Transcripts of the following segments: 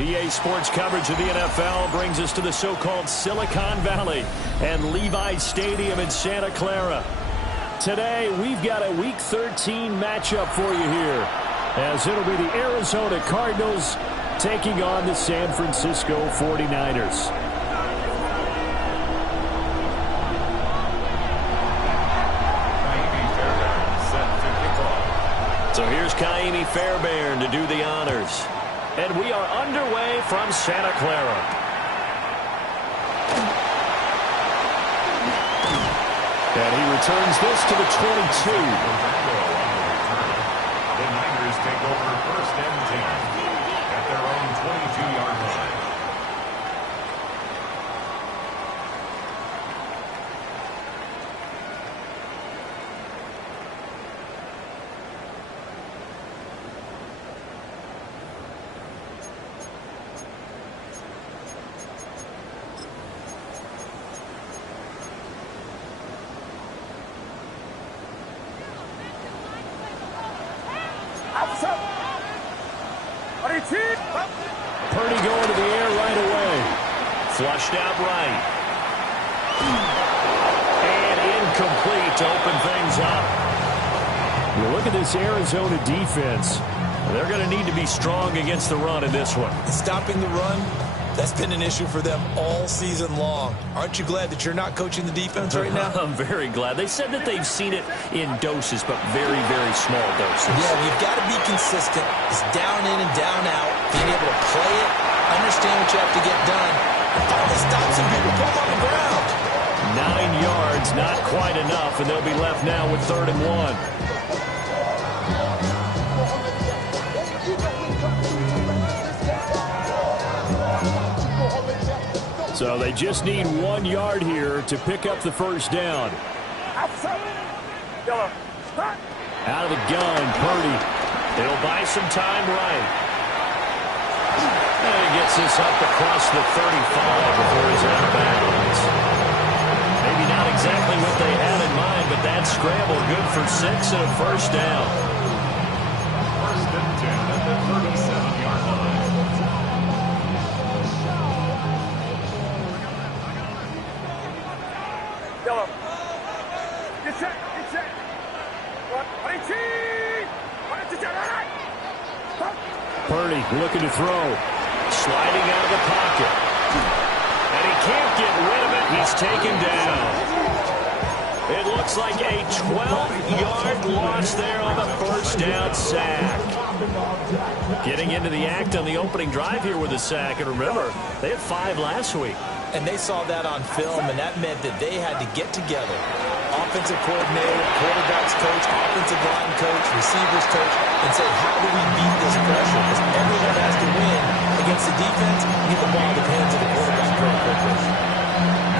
EA Sports coverage of the NFL brings us to the so-called Silicon Valley and Levi Stadium in Santa Clara. Today, we've got a Week 13 matchup for you here, as it'll be the Arizona Cardinals taking on the San Francisco 49ers. So here's Kaimi Fairbairn to do the honors. And we are underway from Santa Clara. And he returns this to the 22. The Niners take over 1st and 10 at their own 22-yard line. Purdy going to the air right away. Flushed out right. And incomplete to open things up. You look at this Arizona defense. They're going to need to be strong against the run in this one. Stopping the run, that's been an issue for them all season long. Aren't you glad that you're not coaching the defense right now? I'm very glad. They said that they've seen it in doses, but very, very small doses. Yeah, you've got to be consistent. It's down in and down out. Being able to play it, understand what you have to get done, and finally stop some people, put them on the ground. 9 yards, not quite enough, and they'll be left now with 3rd and 1. So they just need 1 yard here to pick up the first down. Out of the gun, Purdy. They'll buy some time right. And he gets this up across the 35 before he's out of bounds. Maybe not exactly what they had in mind, but that scramble good for 6 and a first down. 1st and 10 at the 37-yard line. Purdy looking to throw. Sliding out of the pocket. And he can't get rid of it. He's taken down. It looks like a 12-yard loss there on the first down sack. Getting into the act on the opening drive here with a sack. And remember, they had 5 last week. And they saw that on film, and that meant that they had to get together. Offensive coordinator, quarterback's coach, offensive line coach, receivers coach, and say, how do we beat this pressure? Because everyone has to win against the defense and get the ball in the hands of the quarterback very quickly.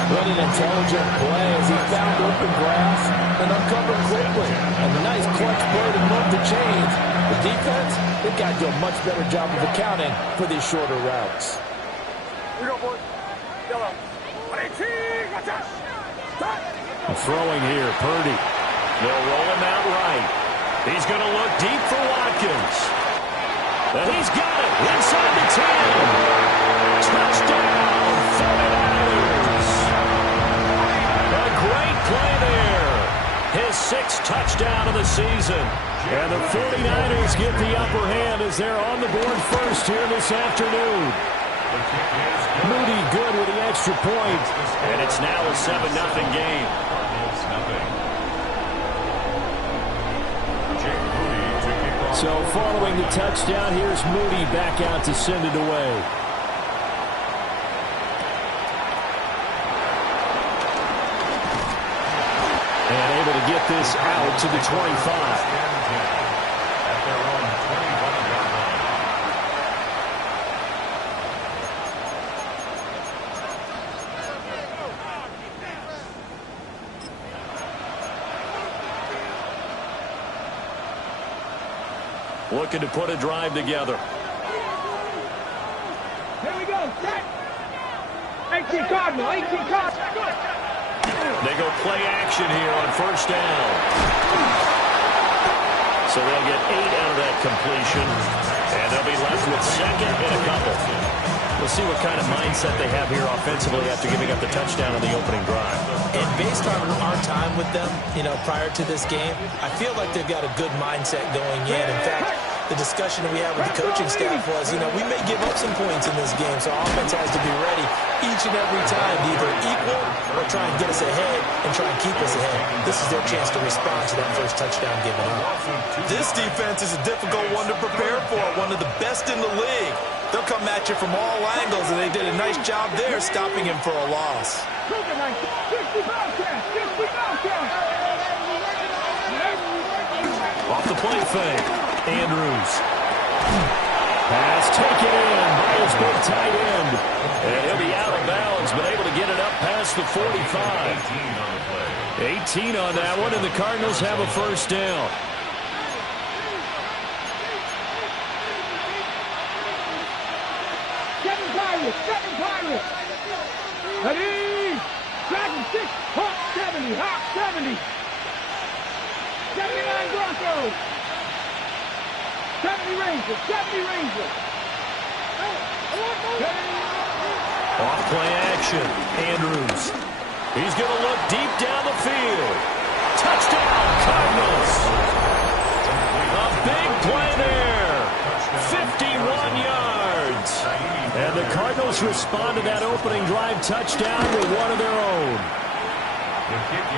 What an intelligent play as he found open grass and uncovered quickly. And a nice clutch play to move the chains. The defense, they've got to do a much better job of accounting for these shorter routes. Throwing here, Purdy. They'll roll him out right. He's going to look deep for Watkins. And he's got it inside the 10. Touchdown, 49ers. A great play there. His 6th touchdown of the season. And the 49ers get the upper hand as they're on the board first here this afternoon. Moody good with the extra point. And it's now a 7-0 game. So following the touchdown, here's Moody back out to send it away. And able to get this out to the 25. Looking to put a drive together. Here we go. 18 Cardinal. 18 Cardinal. They go play action here on first down. So they'll get 8 out of that completion. And they'll be left with second and a couple. We'll see what kind of mindset they have here offensively after giving up the touchdown on the opening drive. And based on our time with them, prior to this game, I feel like they've got a good mindset going in. In fact, the discussion that we had with the coaching staff was, we may give up some points in this game, so offense has to be ready each and every time to either equal or try and get us ahead and try and keep us ahead. This is their chance to respond to that first touchdown given up. This defense is a difficult one to prepare for, one of the best in the league. They'll come at you from all angles, and they did a nice job there stopping him for a loss. Off the play fake, Andrews. Pass taken in by his big tight end. And he'll be out of bounds, but able to get it up past the 45. 18 on that one, and the Cardinals have a first down. Seven Pirates. Ready. Dragon 6. Hawk 70. Hawk 70. 79 Broncos. 70 Rangers. 70 Rangers. Off play action. Andrews. He's going to look deep down the field. Touchdown, Cardinals. A big play there. 51 yards. And the Cardinals respond to that opening drive touchdown with one of their own.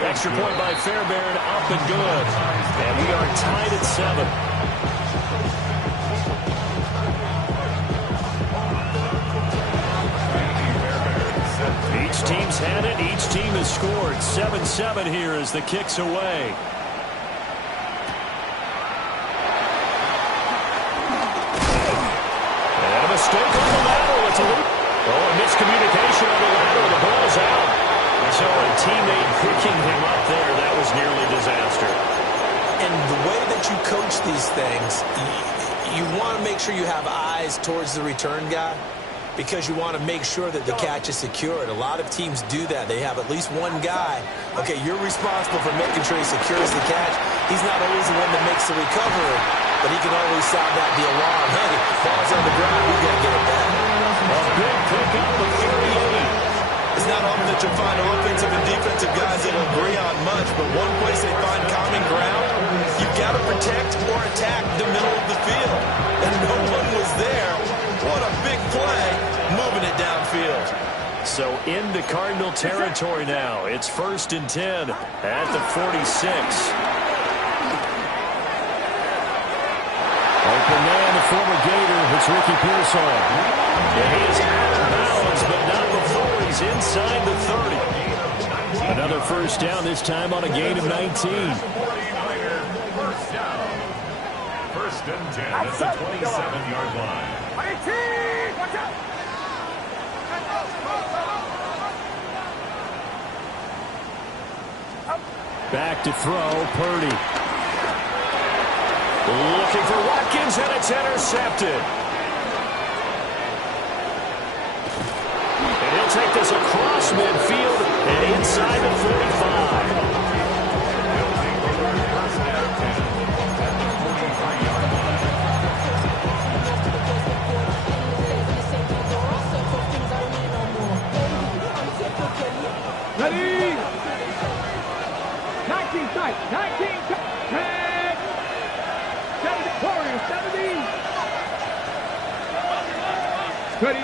Extra point by Fairbairn, up and good. And we are tied at 7. Each team's had it. Each team has scored. 7-7 here as the kick's away. And a mistake on the lateral. It's a miscommunication on the lateral. The ball's out. So a teammate picking him up there, that was nearly disaster. And the way that you coach these things, you want to make sure you have eyes towards the return guy, because you want to make sure that the catch is secured. A lot of teams do that. They have at least one guy. Okay, you're responsible for making sure he secures the catch. He's not always the one that makes the recovery, but he can always sound out the alarm. Hey, ball's on the ground. We've got to get it back. A big pick up of 38. It's not often that you'll find offensive and defensive guys that will agree on much, but one place they find common ground, you've got to protect or attack the middle of the field. And no one was there. What a big play, moving it downfield. So into Cardinal territory now. It's 1st and 10 at the 46. Open man, the former Gator. It's Ricky Pearsall. He is out of bounds, but not before he's inside the 30. Another first down, this time on a gain of 19. 49er, first down. 1st and 10 at the 27-yard line. 18! Watch out! Back to throw, Purdy. Looking for Watkins, and it's intercepted. And he'll take this across midfield and inside the 45. Ready! 19 tight. 19 tight. 10. 70. Warriors. 70. Ready.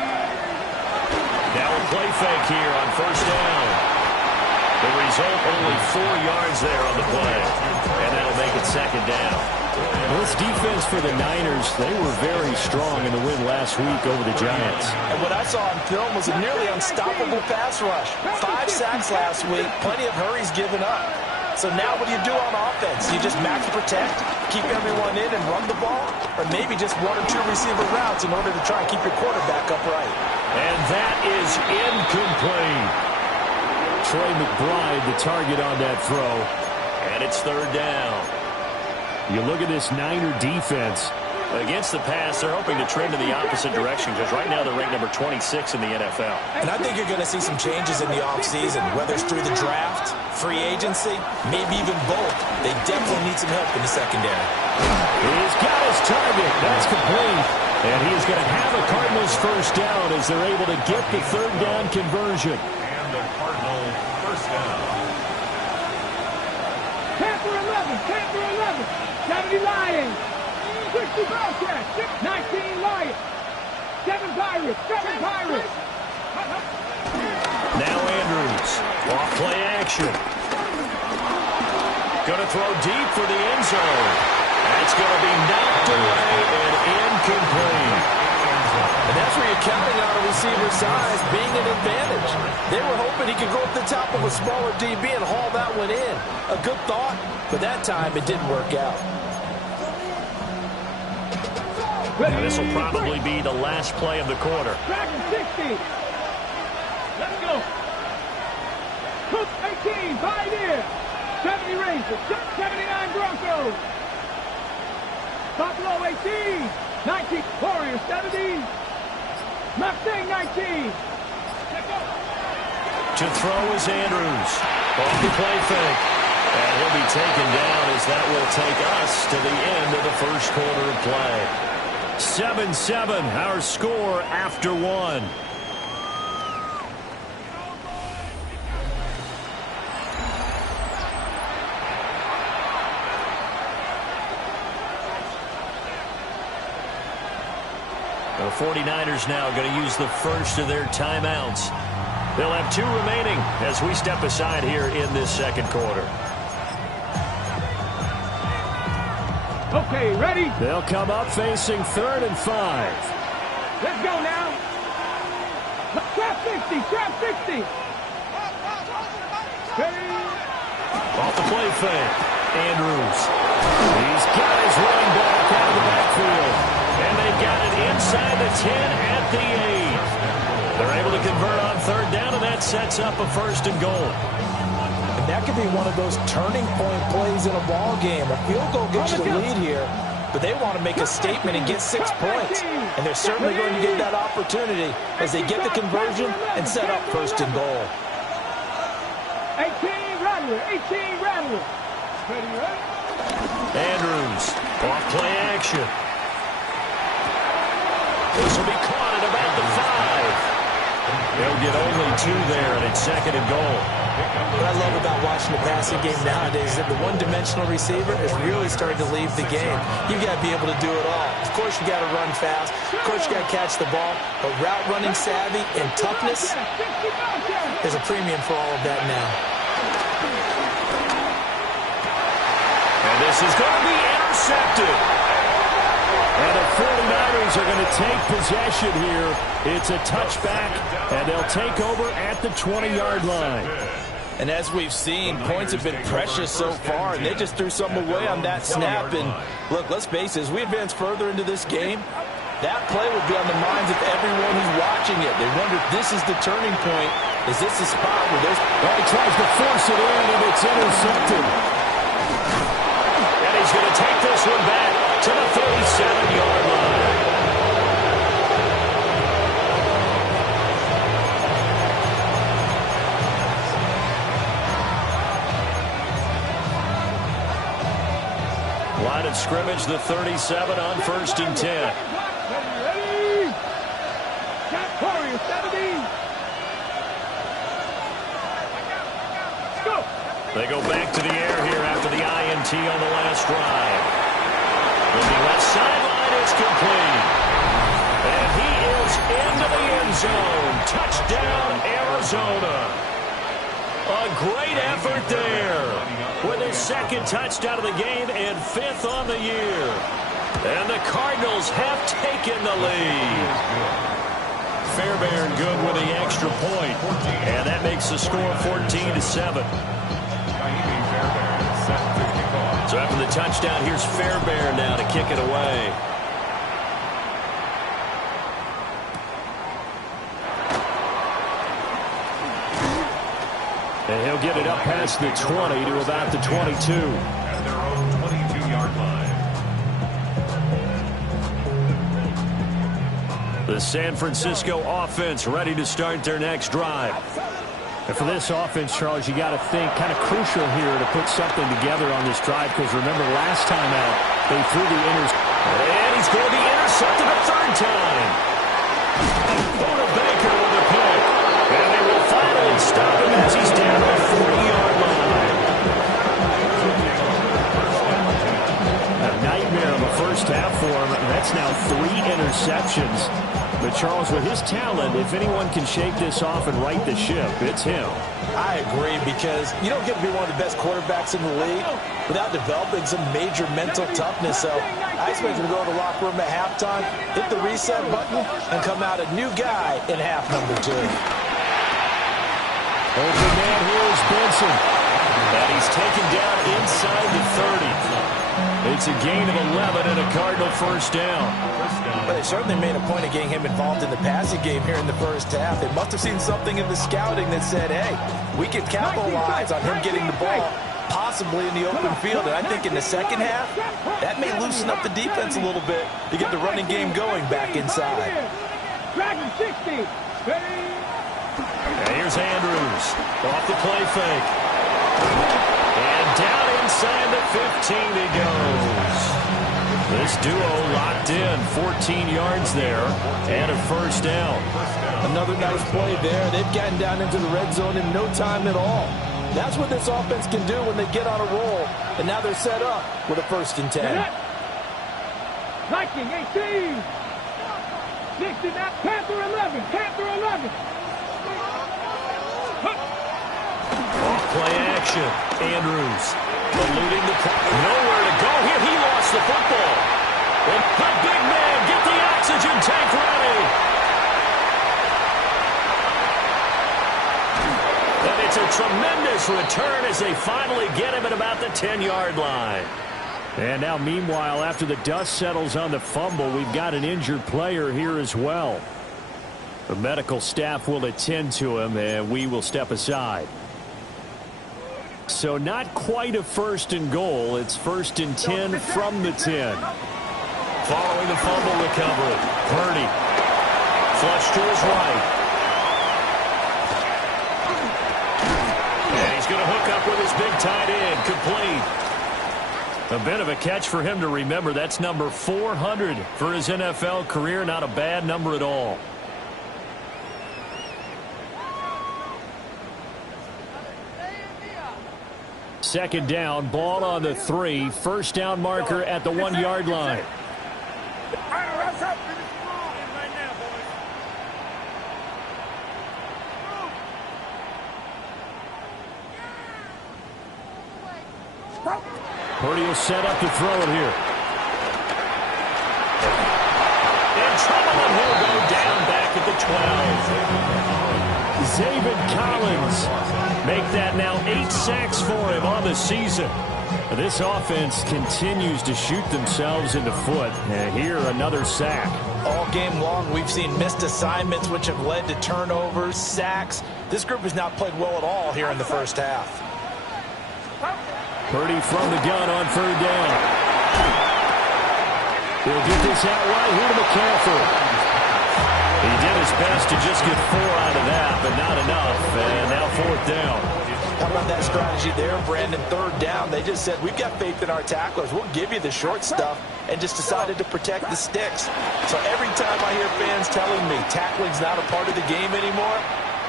Now a play fake here on first down. The result, only 4 yards there on the play. And that'll make it 2nd down. Well, this defense for the Niners, they were very strong in the win last week over the Giants. And what I saw on film was a nearly unstoppable pass rush. 5 sacks last week, plenty of hurries given up. So now what do you do on offense? You just max protect, keep everyone in and run the ball, or maybe just 1 or 2 receiver routes in order to try and keep your quarterback upright. And that is incomplete. Trey McBride, the target on that throw. And it's 3rd down. You look at this Niner defense. Against the pass, they're hoping to trend in the opposite direction because right now they're ranked number 26 in the NFL. And I think you're going to see some changes in the offseason, whether it's through the draft, free agency, maybe even both. They definitely need some help in the secondary. He's got his target. That's complete. And he is going to have a Cardinals first down as they're able to get the third down conversion. And the Cardinal first down. 10 for 11, 10 for 11. 70 Lions. 60 Bearcats, 19 Lions. 7 Pirates, 7 Pirates. Now Andrews. Off play action. Going to throw deep for the end zone. That's going to be knocked away and incomplete. And that's where you're counting on a receiver's size being an advantage. They were hoping he could go up the top of a smaller DB and haul that one in. A good thought, but that time it didn't work out. And this will probably be the last play of the quarter. Dragon 60. Let's go. Cook 18, Pioneer. 70 Rangers, 79 Broncos. Buffalo 18, 19 Warriors, 70. Mustang 19. Let's go. To throw is Andrews. Off the play fake. And he'll be taken down as that will take us to the end of the first quarter of play. 7-7, our score after one. The 49ers now going to use the first of their timeouts. They'll have 2 remaining as we step aside here in this second quarter. Okay, ready? They'll come up facing 3rd and 5. Let's go now. Trap 60, trap 60. Off the play fake. Andrews. He's got his running back out of the backfield. And they've got it inside the 10 at the 8. They're able to convert on 3rd down, and that sets up a 1st and goal. And that could be one of those turning point plays in a ball game. A field goal gets you the lead here, but they want to make a statement and get 6 points. And they're certainly going to get that opportunity as they get the conversion and set up 1st and goal. 18 Rattler, 18 Rattler. Ready, ready? Andrews, off play action. This will be caught at about the 5. They'll get only 2 there, and it's 2nd and goal. What I love about watching the passing game nowadays is that the one-dimensional receiver is really starting to leave the game. You've got to be able to do it all. Of course, you got to run fast. Of course, you got to catch the ball. But route running savvy and toughness, there's a premium for all of that now. And this is going to be intercepted. And the 49ers are going to take possession here. It's a touchback, and they'll take over at the 20-yard line. And as we've seen, points have been precious so far, and they just threw something away on that snap. And look, let's face it, as we advance further into this game, that play will be on the minds of everyone who's watching it. They wonder if this is the turning point. Is this the spot where there's... Well, he tries to force it in, and it's intercepted. And he's going to take this one back to the 37-yard line. Line of scrimmage, the 37 on 1st and 10. Ready? Got Warriors, 70. Let's go. They go back to the air here after the INT on the last drive. Looking left sideline, it's complete. And he is into the end zone. Touchdown, Arizona. A great effort there with his 2nd touchdown of the game and 5th on the year. And the Cardinals have taken the lead. Fairbairn good with the extra point. And that makes the score 14-7. So after the touchdown, here's Fairbairn now to kick it away. And he'll get it up past the 20 to about the 22. At their own 22-yard line. The San Francisco offense ready to start their next drive. And for this offense, Charles, you got to think kind of crucial here to put something together on this drive, because remember last time out, they threw the And he's going to be intercepted a third time. Buda Baker with a pick. And they will finally stop him as he's down the 40-yard line. A nightmare of a first half for him. That's now 3 interceptions. But, Charles, with his talent, if anyone can shake this off and right the ship, it's him. I agree, because you don't get to be one of the best quarterbacks in the league without developing some major mental toughness. So I expect him to go to the locker room at halftime, hit the reset button, and come out a new guy in half number 2. Open man here is Benson. And he's taken down inside the 30. It's a gain of 11 and a Cardinal first down. But they certainly made a point of getting him involved in the passing game here in the first half. They must have seen something in the scouting that said, hey, we can capitalize on him getting the ball, possibly in the open field. And I think in the second half, that may loosen up the defense a little bit to get the running game going back inside. And here's Andrews off the play fake. And down inside the 15 he goes. This duo locked in, 14 yards there, and a first down. Another nice play there. They've gotten down into the red zone in no time at all. That's what this offense can do when they get on a roll. And now they're set up with a 1st and 10. Viking 18. 69, Panther 11. Panther 11. Play action. Andrews eluding the nowhere to go here. He lost the football. And the big man get the oxygen tank ready. And it's a tremendous return as they finally get him at about the 10-yard line. And now, meanwhile, after the dust settles on the fumble, we've got an injured player here as well. The medical staff will attend to him, and we will step aside. So not quite a 1st and goal. It's 1st and 10 from the 10. Following the fumble recovery, Purdy flush to his right. And he's going to hook up with his big tight end, complete. A bit of a catch for him to remember. That's number 400 for his NFL career. Not a bad number at all. Second down, ball on the 3. First down marker at the 1-yard line. Purdy will set up to throw it here. In trouble, and he'll go down back at the 12. Zaven Collins make that now 8 sacks for him on the season. This offense continues to shoot themselves in the foot. And here, another sack. All game long, we've seen missed assignments, which have led to turnovers, sacks. This group has not played well at all here in the first half. Purdy from the gun on 3rd down. He'll get this out right here to McCaffrey. He did his best to just get 4 out of that, but not enough. And now 4th down. How about that strategy there, Brandon? 3rd down. They just said, we've got faith in our tacklers. We'll give you the short stuff, and just decided to protect the sticks. So every time I hear fans telling me tackling's not a part of the game anymore,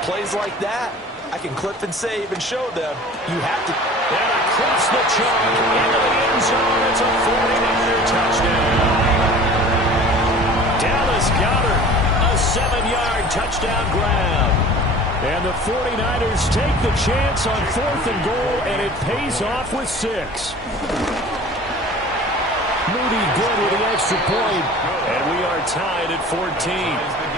plays like that, I can clip and save and show them you have to. And across the chalk into the end zone. It's a 49er touchdown. Dallas Goedert, a 7-yard touchdown grab. And the 49ers take the chance on 4th and goal, and it pays off with 6. Moody good with the extra point. And we are tied at 14.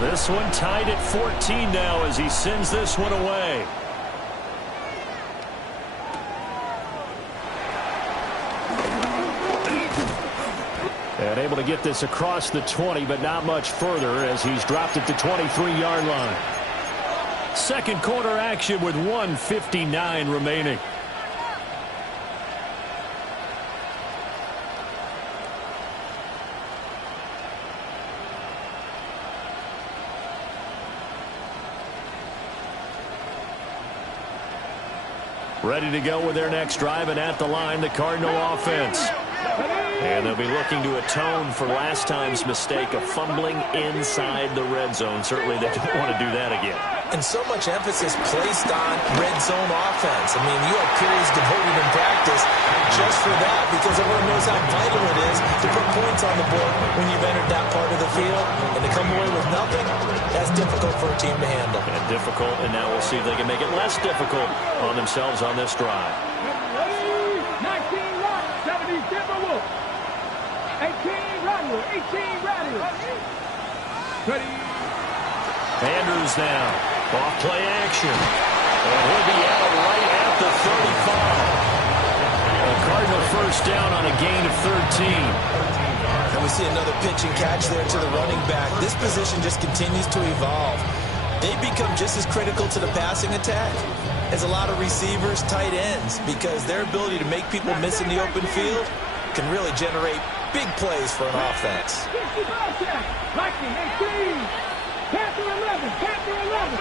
This one tied at 14 now as he sends this one away. And able to get this across the 20, but not much further as he's dropped at the 23-yard line. Second quarter action with 1:59 remaining. Ready to go with their next drive, and at the line, the Cardinal offense. And they'll be looking to atone for last time's mistake of fumbling inside the red zone. Certainly they don't want to do that again. And so much emphasis placed on red zone offense. I mean, you have periods devoted in practice just for that, because everyone knows how vital it is to put points on the board when you've entered that part of the field. And to come away with nothing, that's difficult for a team to handle. And difficult, and now we'll see if they can make it less difficult on themselves on this drive. 19 Rock, 70 Timberwolves. 18 Rattler, 18 Rattler. Ready. Andrews now. Off play action. And he'll be out right at the 35. A Cardinal first down on a gain of 13. And we see another pitch and catch there to the running back. This position just continues to evolve. They become just as critical to the passing attack as a lot of receivers, tight ends, because their ability to make people miss in the open field can really generate big plays for an offense. Lightning, 18. Panther 11, Panther 11.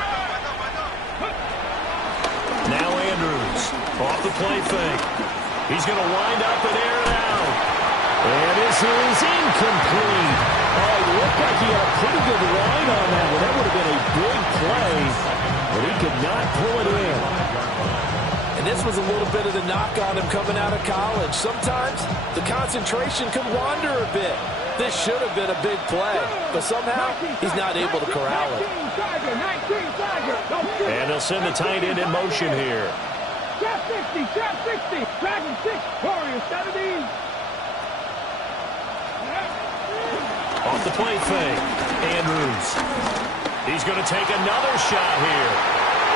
Now Andrews off the play fake. He's going to wind up and air it out. And this is incomplete. Oh, it looked like he had a pretty good line on that one. That would have been a big play, but he could not pull it in. And this was a little bit of the knock on him coming out of college. Sometimes the concentration can wander a bit. This should have been a big play, but somehow he's not able to corral it. And they'll send the tight end in motion here. Shot 60, shot 60. Dragon 6, Warriors 70. Off the play fake. Andrews. He's going to take another shot here.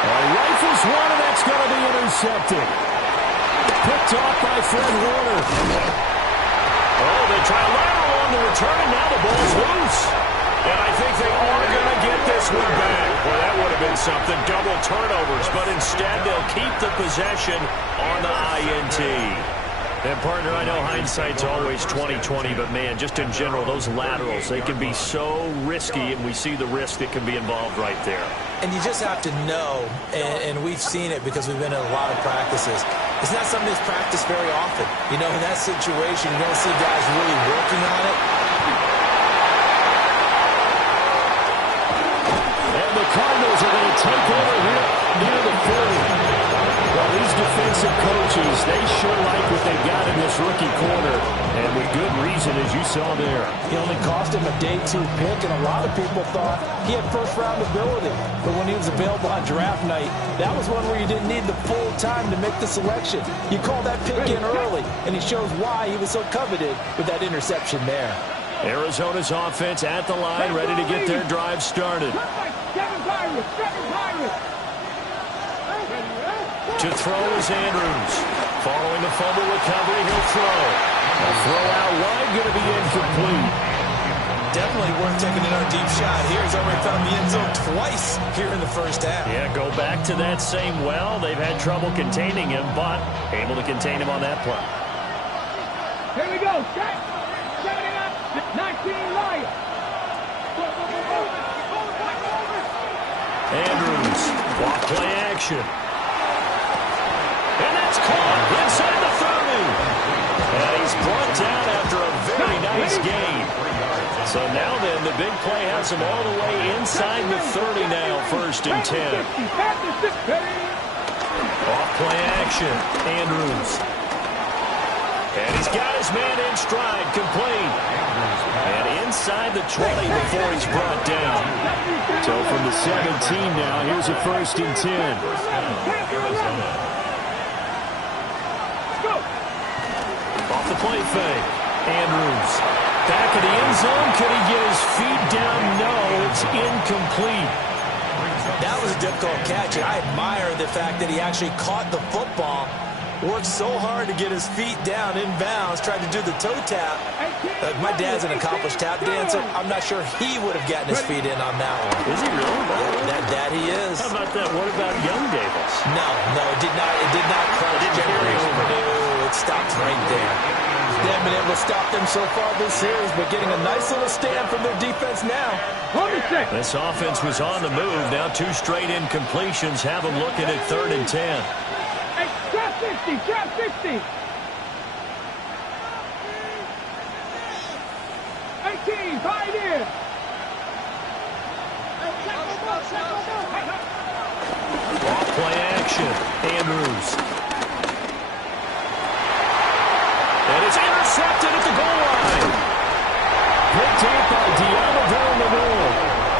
Rifles one, and that's going to be intercepted. Picked off by Fred Warner. Oh, they try a lateral on the return, and now the ball's loose. And I think they are going to get this one back. Well, that would have been something. Double turnovers, but instead they'll keep the possession on the INT. And, partner, I know hindsight's always 20/20, but, man, just in general, those laterals, they can be so risky, and we see the risk that can be involved right there. And you just have to know, and we've seen it because we've been in a lot of practices, it's not something that's practiced very often. You know, in that situation, you don't see guys really working on it. And the Cardinals are going to take over here near the 40. Well, these defensive coaches, they sure like what they got in this rookie corner, and with good reason, as you saw there. He only cost him a day 2 pick, and a lot of people thought he had first-round ability. But when he was available on draft night, that was one where you didn't need the full time to make the selection. You call that pick in early, and he shows why he was so coveted with that interception there. Arizona's offense at the line, ready to get their drive started. Seven Pirates. To throw is Andrews. Following the fumble recovery, he'll throw. A throw out wide, going to be incomplete. Definitely worth taking another deep shot here. He's already found the end zone twice here in the first half. Yeah, go back to that same well. They've had trouble containing him, but able to contain him on that play. Here we go. 79, 19 Lions. Andrews, walk play action. And that's caught inside the 30. And he's brought down after a very nice gain. So now then, the big play has him all the way inside the 30 now, 1st and 10. Off play action, Andrews. And he's got his man in stride, complete. And inside the 20 before he's brought down. So from the 17 now, here's a 1st and 10. Off the play fake. Andrews. Back of the end zone. Could he get his feet down? No, it's incomplete. That was a difficult catch, and I admire the fact that he actually caught the football, worked so hard to get his feet down in bounds, tried to do the toe tap. My dad's an accomplished tap dancer. I'm not sure he would have gotten his feet in on that one. Is he really? Yeah, that he is. How about that? What about young Davis? No, it did not cross generation. No, it stopped right there. They haven't been able to stop them so far this series, but getting a nice little stand from their defense now. This offense was on the move. Now 2 straight incompletions have them looking at 3rd and 10. 60, trap 60. 18, pioneer. Off play action. Andrews. And it's intercepted at the goal line. Picked up by Deontay.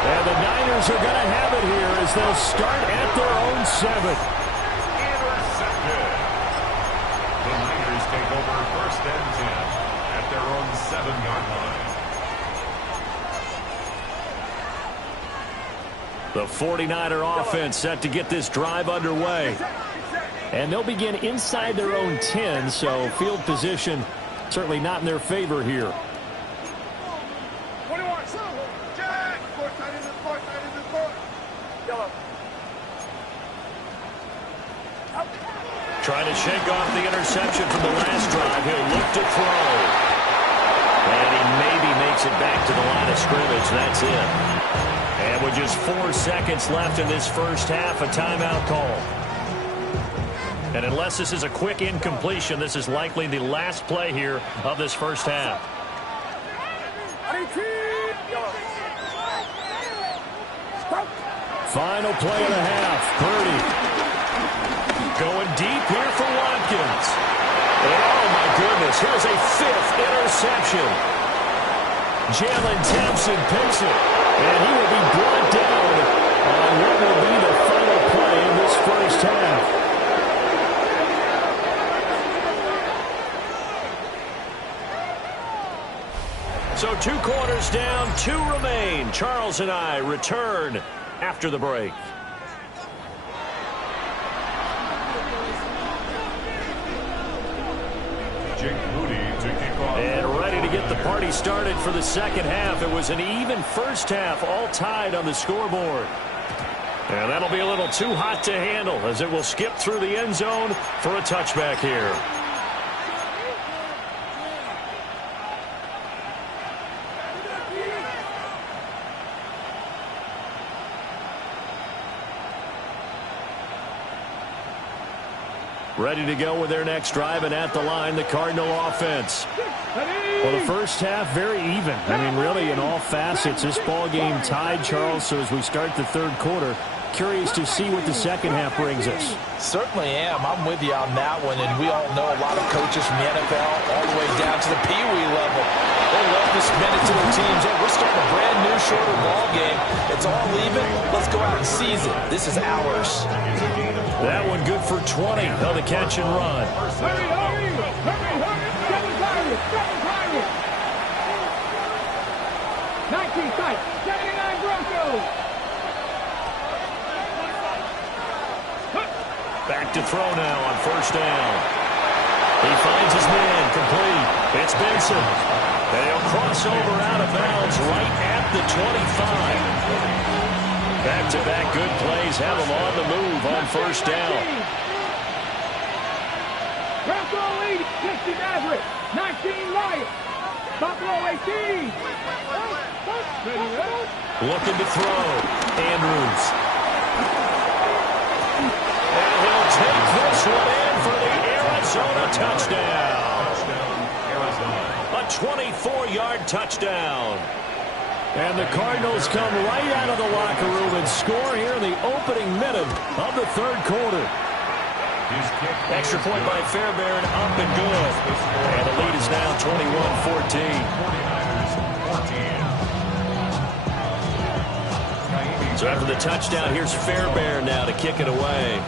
And the Niners are going to have it here as they'll start at their own 7. Intercepted. The Niners take over first and 10 at their own 7-yard line. The 49er offense set to get this drive underway. And they'll begin inside their own 10, so field position certainly not in their favor here. Trying to shake off the interception from the last drive. He'll look to throw. And he maybe makes it back to the line of scrimmage. That's it. And with just 4 seconds left in this first half, a timeout call. And unless this is a quick incompletion, this is likely the last play here of this first half. Final play of the half. Purdy going deep here for Watkins. And oh, my goodness, here's a 5th interception. Jalen Thompson picks it. And he will be brought down on what will be the final play in this first half. So 2 quarters down, 2 remain. Charles and I return after the break. And ready to get the party started for the second half. It was an even first half, all tied on the scoreboard. And that'll be a little too hot to handle as it will skip through the end zone for a touchback here. Ready to go with their next drive, and at the line, the Cardinal offense. Well, the first half, very even. I mean, really, in all facets, this ball game tied, Charles. So as we start the third quarter, curious to see what the second half brings us. Certainly am. I'm with you on that one, and we all know a lot of coaches from the NFL all the way down to the Pee Wee level. They love to spend it to their teams. Hey, we're starting a brand new, shorter ball game. It's all even. Let's go out and seize it. This is ours. That one good for 20 on the catch and run. Hurry, hurry, hurry, hurry. 7 Pirates. 19 sight. 79 Broncos. Back to throw now on first down. He finds his man complete. It's Benson. And he'll cross over out of bounds right at the 25. Back-to-back good plays have him on the move on first down. Bronco lead, 60 Maverick, 19 Lions, Buffalo 18. Looking to throw. Andrews. And he'll take this one in for the Arizona touchdown. A 24-yard touchdown. And the Cardinals come right out of the locker room and score here in the opening minute of the third quarter. Extra point by Fairbairn, up and good. And the lead is now 21-14. So after the touchdown, here's Fairbairn now to kick it away.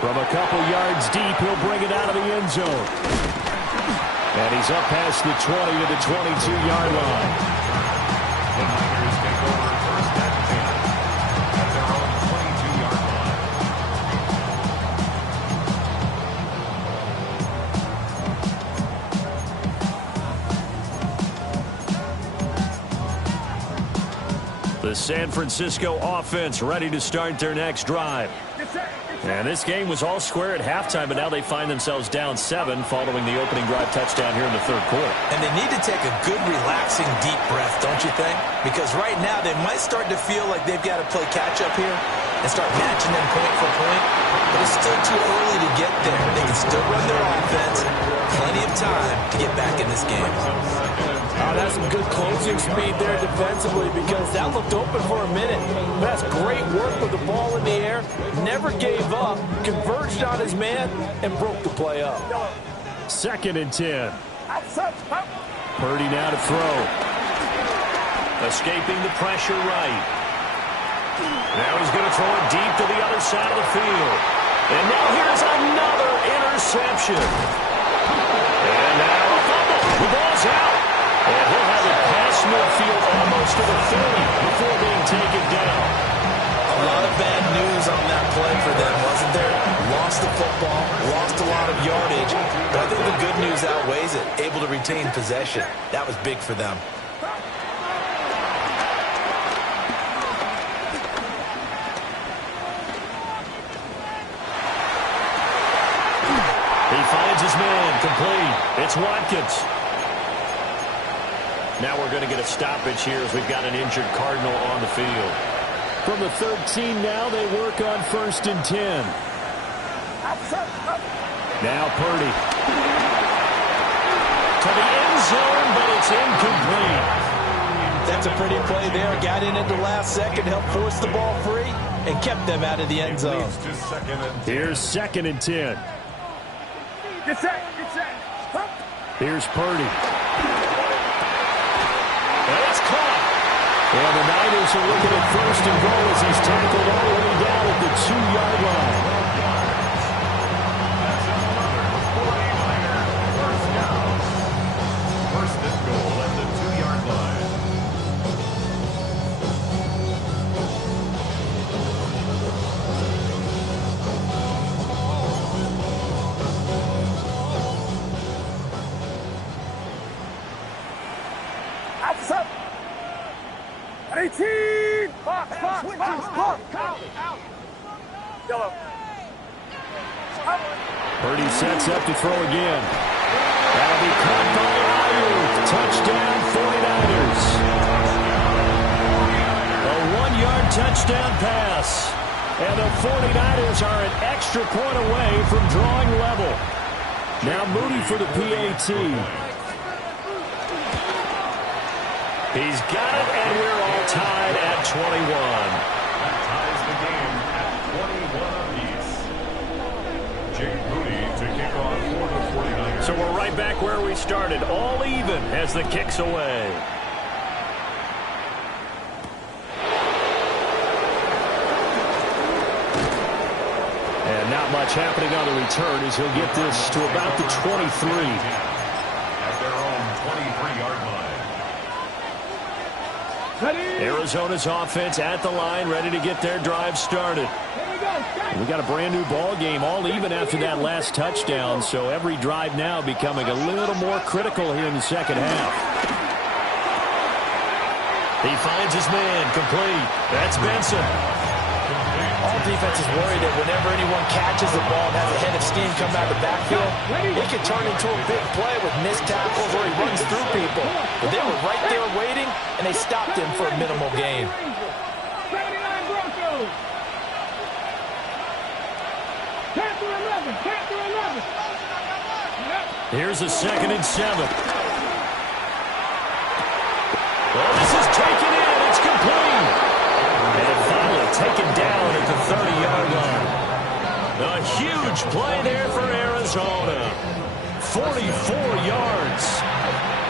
From a couple yards deep, he'll bring it out of the end zone. And he's up past the 20 to the 22-yard line. The Niners take over first and 10 at their own 22-yard line. The San Francisco offense ready to start their next drive. And this game was all square at halftime, but now they find themselves down 7 following the opening drive touchdown here in the third quarter. And they need to take a good, relaxing, deep breath, don't you think? Because right now they might start to feel like they've got to play catch-up here and start matching them point for point. But it's still too early to get there. They can still run their offense. Plenty of time to get back in this game. Oh, that's some good closing speed there defensively because that looked open for a minute. That's great work with the ball in the air. Never gave up, converged on his man, and broke the play up. 2nd and 10. Purdy now to throw. Escaping the pressure right. Now he's going to throw it deep to the other side of the field. And now here's another interception. And now a fumble. The ball's out. And he'll have it past midfield almost to the 30 before being taken down. A lot of bad news on that play for them, wasn't there? Lost the football, lost a lot of yardage. But I think the good news outweighs it. Able to retain possession. That was big for them. He finds his man, complete. It's Watkins. Now we're going to get a stoppage here as we've got an injured Cardinal on the field. From the 13 now, they work on 1st and 10. Now Purdy. To the end zone, but it's incomplete. That's a pretty play there. Got in at the last second, helped force the ball free, and kept them out of the end zone. Here's 2nd and 10. Get set. Here's Purdy. And it's caught. And the Niners are looking at 1st and goal as he's tackled all the way down at the 2-yard line. First and goal at the 2-yard line. Outside. 18. Box. Yellow. Purdy sets up to throw again. That'll be caught by Ayuk. Touchdown 49ers. A 1-yard touchdown pass. And the 49ers are an extra point away from drawing level. Now Moody for the PAT. He's got it, and we're all tied at 21. That ties the game at 21 apiece. Jake Moody to kick off for the 49ers. So we're right back where we started, all even as the kick's away. And not much happening on the return as he'll get this to about the 23. At their own 23-yard line. Arizona's offense at the line, ready to get their drive started. We got a brand new ball game, all even after that last touchdown, so every drive now becoming a little more critical here in the second half. He finds his man, complete. That's Benson. All defense is worried that whenever anyone catches the ball and has a head of steam come out of the backfield, it can turn into a big play with missed tackles where he runs through people. But they were right there waiting, and they stopped him for a minimal gain. 79 Broncos. 10-11. Here's a 2nd and 7. Well, this is taken in. It's complete. And finally taken down at the 30-yard line. A huge play there for Arizona. 44 yards.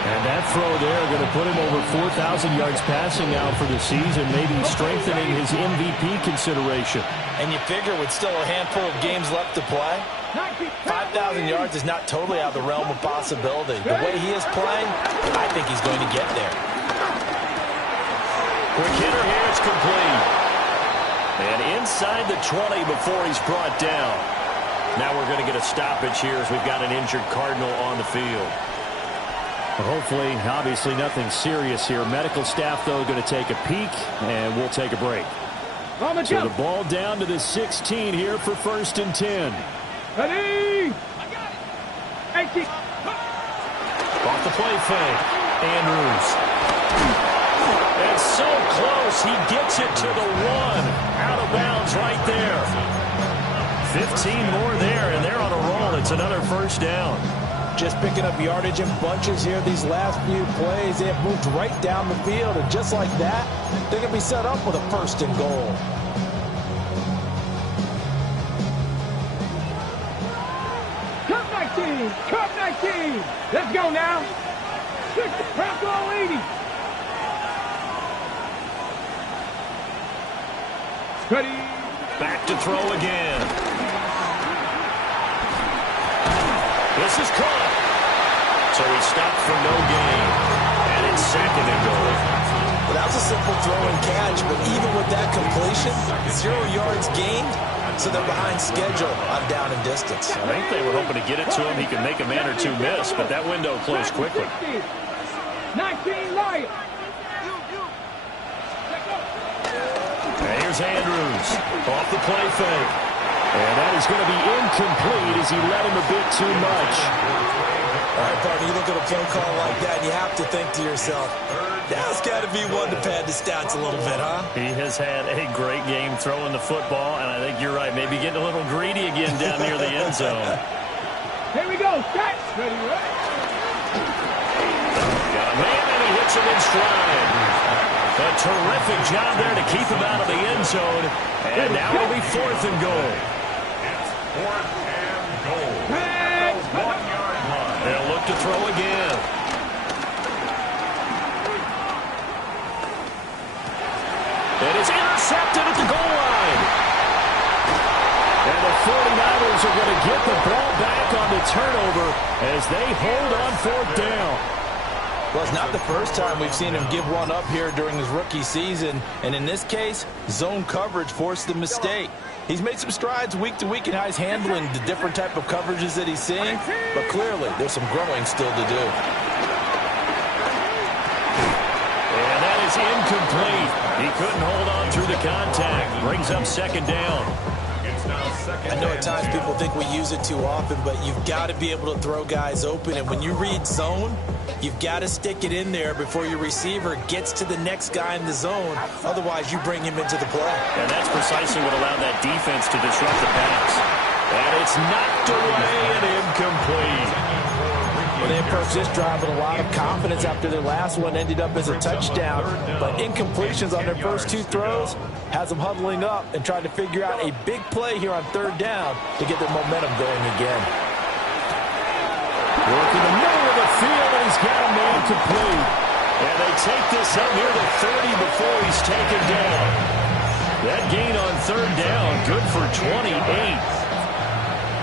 And that throw there going to put him over 4,000 yards passing now for the season, maybe strengthening his MVP consideration. And you figure with still a handful of games left to play, 5,000 yards is not totally out of the realm of possibility. The way he is playing, I think he's going to get there. Quick hitter here, it's complete. And inside the 20 before he's brought down. Now we're going to get a stoppage here as we've got an injured Cardinal on the field. But hopefully, obviously nothing serious here. Medical staff, though, going to take a peek, and we'll take a break. So the ball down to the 16 here for 1st and 10. Ready? 18. Off the play fake. Andrews. And so close. He gets it to the 1. Out of bounds right there. 15 more there, and they're on a roll. It's another 1st down. Just picking up yardage in bunches here these last few plays. They have moved right down the field, and just like that, they're going to be set up with a 1st and goal. Cup 19. Cup 19. Let's go now. Bronco 80. Ready. Back to throw again. This is caught. So he stopped for no gain. And it's 2nd and goal. Well, that was a simple throw and catch, but even with that completion, 0 yards gained, so they're behind schedule on down and distance. I think they were hoping to get it to him. He could make a man or two miss, but that window closed quickly. 19 Lions. And here's Andrews off the play fake. And that is going to be incomplete as he led him a bit too much. All right, partner, you look at a play call like that, and you have to think to yourself, that's got to be one to pad the stats a little bit, huh? He has had a great game throwing the football, and I think you're right, maybe getting a little greedy again down near the end zone. Here we go. Set. Ready, ready. Got a man, and he hits him in stride. A terrific job there to keep him out of the end zone. And now it'll be 4th and goal. It's 4th and goal. 1-yard line. They'll look to throw again. And it's intercepted at the goal line. And the 49ers are going to get the ball back on the turnover as they hold on 4th down. Well, it's not the first time we've seen him give one up here during his rookie season. And in this case, zone coverage forced the mistake. He's made some strides week to week in how he's handling the different type of coverages that he's seeing. But clearly, there's some growing still to do. And that is incomplete. He couldn't hold on through the contact. Brings up 2nd down. I know at times people think we use it too often, but you've got to be able to throw guys open. And when you read zone, you've got to stick it in there before your receiver gets to the next guy in the zone. Otherwise, you bring him into the play. And that's precisely what allowed that defense to disrupt the pass. And it's knocked away and incomplete. Well, they approached this drive with a lot of confidence after their last one ended up as a touchdown. But incompletions on their first 2 throws has them huddling up and trying to figure out a big play here on 3rd down to get their momentum going again. Working the middle of the field, and he's got a man complete. And they take this up near the 30 before he's taken down. That gain on 3rd down, good for 28.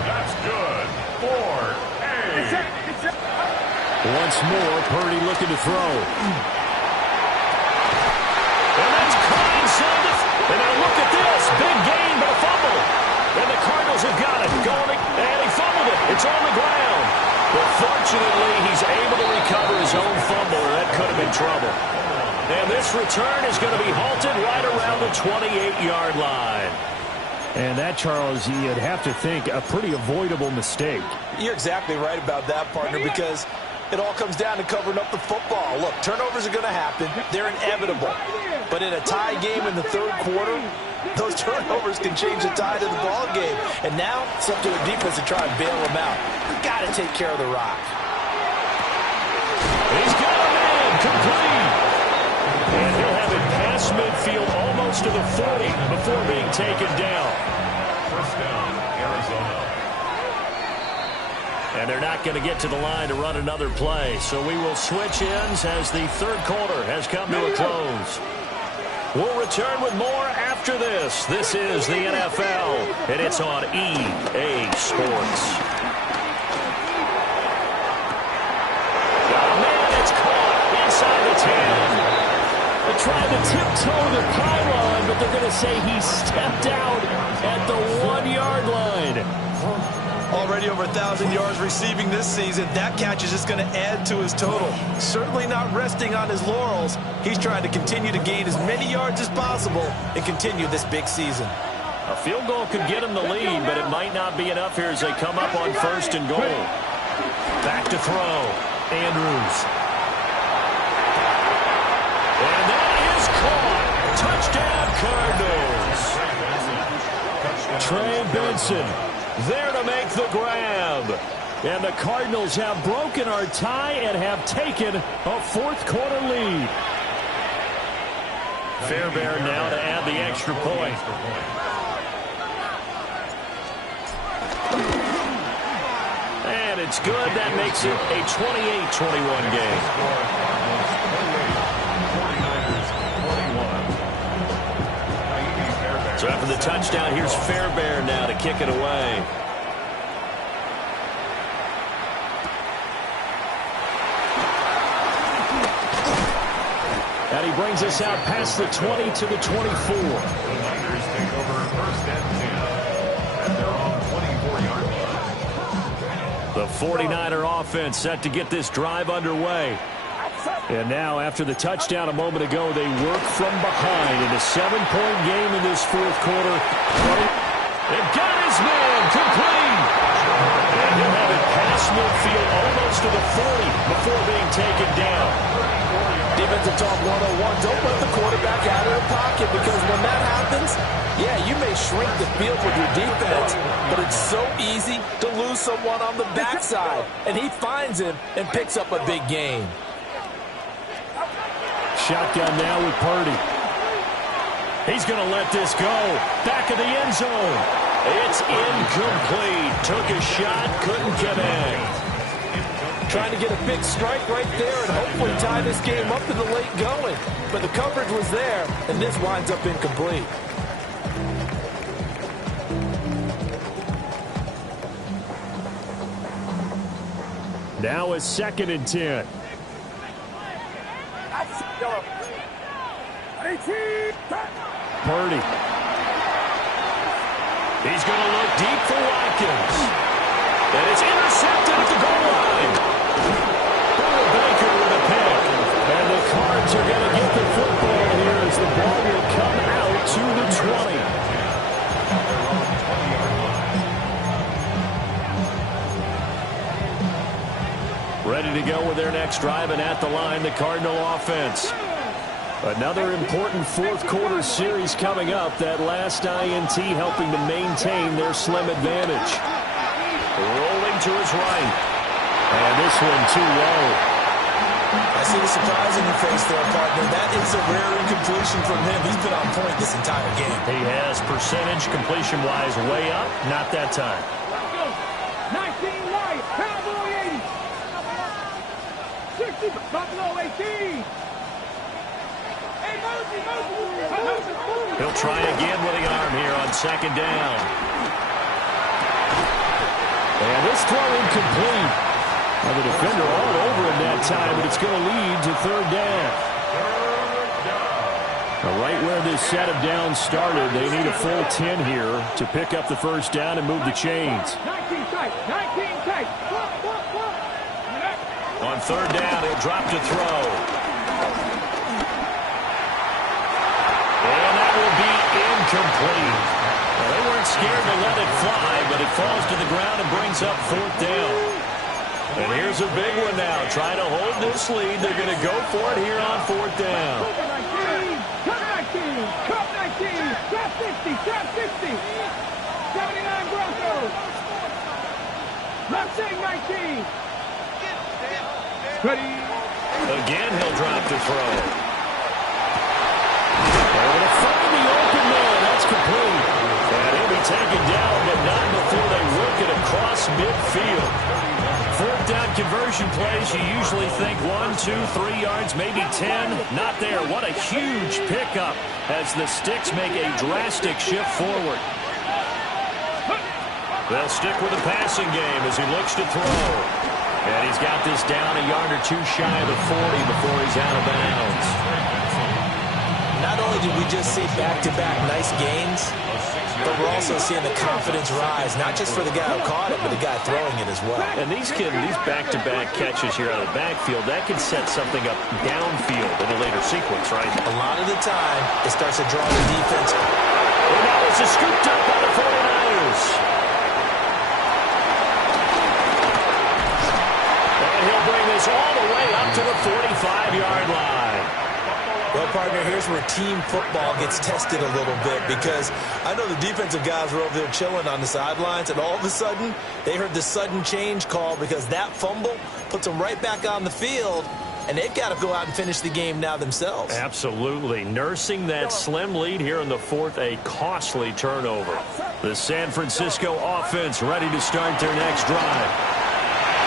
That's good. 4-8. Once more, Purdy looking to throw. And that's caught inside the... And now look at this. Big gain, but a fumble. And the Cardinals have got it. And he fumbled it. It's on the ground. But fortunately, he's able to recover his own fumble, or that could have been trouble. And this return is going to be halted right around the 28-yard line. And that, Charles, you'd have to think a pretty avoidable mistake. You're exactly right about that, partner, because it all comes down to covering up the football. Look, turnovers are going to happen. They're inevitable. But in a tie game in the 3rd quarter, those turnovers can change the tide of the ball game. And now it's up to the defense to try and bail them out. You've got to take care of the rock. He's got a man complete. And he'll have it past midfield almost to the 40 before being taken down. 1st down, Arizona. And they're not going to get to the line to run another play. So we will switch ends as the 3rd quarter has come to a close. We'll return with more after this. This is the NFL, and it's on EA Sports. Oh, man, it's caught inside the 10. They tried to tiptoe the pylon, but they're going to say he stepped out at the 1-yard line. Already over 1,000 yards receiving this season. That catch is just going to add to his total. Certainly not resting on his laurels. He's trying to continue to gain as many yards as possible and continue this big season. A field goal could get him the lead, but it might not be enough here as they come up on 1st and goal. Back to throw. Andrews. And that is caught. Touchdown, Cardinals. Trey Benson there to make the grab. And the Cardinals have broken our tie and have taken a 4th quarter lead. Fairbairn now to add the extra point. And it's good. That makes it a 28-21 game. So after the touchdown, here's Fairbairn now to kick it away. And he brings us out past the 20 to the 24. The Niners take over 1st and 10 at their own 24-yard line. The 49er offense set to get this drive underway. And now, after the touchdown a moment ago, they work from behind in a 7-point game in this 4th quarter. They've got his man complete. And he'll have it past midfield almost to the 40 before being taken down. Defensive talk 101. Don't let the quarterback out of the pocket, because when that happens, yeah, you may shrink the field with your defense, but it's so easy to lose someone on the backside. And he finds him and picks up a big gain. Shotgun now with Purdy. He's going to let this go. Back of the end zone. It's incomplete. Took a shot, couldn't connect. Trying to get a big strike right there and hopefully tie this game up to the late going. But the coverage was there, and this winds up incomplete. Now a 2nd and 10. Purdy. He's going to look deep for Watkins. And it's intercepted at the goal line. Baker with a pick. And the Cards are going to get the football here as the ball will come out to the 20. Ready to go with their next drive, and at the line, the Cardinal offense. Another important 4th quarter series coming up. That last INT helping to maintain their slim advantage. Rolling to his right. And this one too low. I see the surprise in your face there, partner. That is a rare incompletion from him. He's been on point this entire game. He has percentage completion-wise way up. Not that time. 19 Lions, Cowboy 80. 60, Buffalo 18. He'll try again with the arm here on 2nd down. And this throw incomplete. Now the defender all over him that time, but it's going to lead to 3rd down. Now right where this set of downs started, they need a full 10 here to pick up the 1st down and move the chains. 19 tight, 19 tight. On 3rd down, he'll drop to throw. Incomplete. Well, they weren't scared to let it fly, but it falls to the ground and brings up 4th down. And here's a big one now. Trying to hold this lead. They're going to go for it here on 4th down. Cup 19, Trap 60, Trap 60. 79 Broncos. Mustang 19. Ready. Again, he'll drop to throw. Able to find the open man. That's complete. And he'll be taken down, but not before they work it across midfield. 4th down conversion plays, you usually think 1, 2, 3 yards, maybe 10. Not there. What a huge pickup as the Sticks make a drastic shift forward. They'll stick with the passing game as he looks to throw. And he's got this down a yard or two shy of the 40 before he's out of bounds. Not only did we just see back-to-back nice gains, but we're also seeing the confidence rise, not just for the guy who caught it, but the guy throwing it as well. And these back-to-back catches here out of the backfield, that can set something up downfield in a later sequence, right? A lot of the time, it starts to draw the defense. And now it's a scooped up by the 49ers. And he'll bring this all the way up to the 45-yard line. Well, partner, here's where team football gets tested a little bit, because I know the defensive guys were over there chilling on the sidelines, and all of a sudden, they heard the sudden change call because that fumble puts them right back on the field, and they've got to go out and finish the game now themselves. Absolutely. Nursing that slim lead here in the fourth, a costly turnover. The San Francisco offense ready to start their next drive.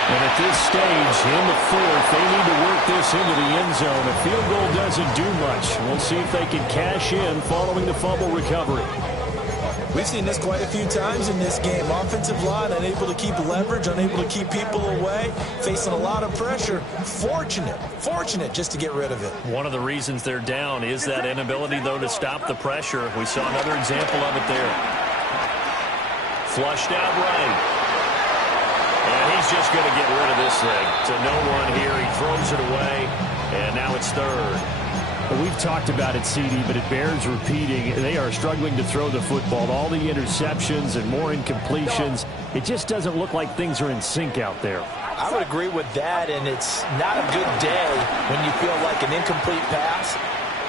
And at this stage, in the fourth, they need to work this into the end zone. A field goal doesn't do much. We'll see if they can cash in following the fumble recovery. We've seen this quite a few times in this game. Offensive line unable to keep leverage, unable to keep people away, facing a lot of pressure. Fortunate just to get rid of it. One of the reasons they're down is that inability, though, to stop the pressure. We saw another example of it there. Flushed out right. And he's just going to get rid of this thing. To no one here. He throws it away, and now it's third. Well, we've talked about it, CD, but it bears repeating. They are struggling to throw the football. All the interceptions and more incompletions. It just doesn't look like things are in sync out there. I would agree with that, and it's not a good day when you feel like an incomplete pass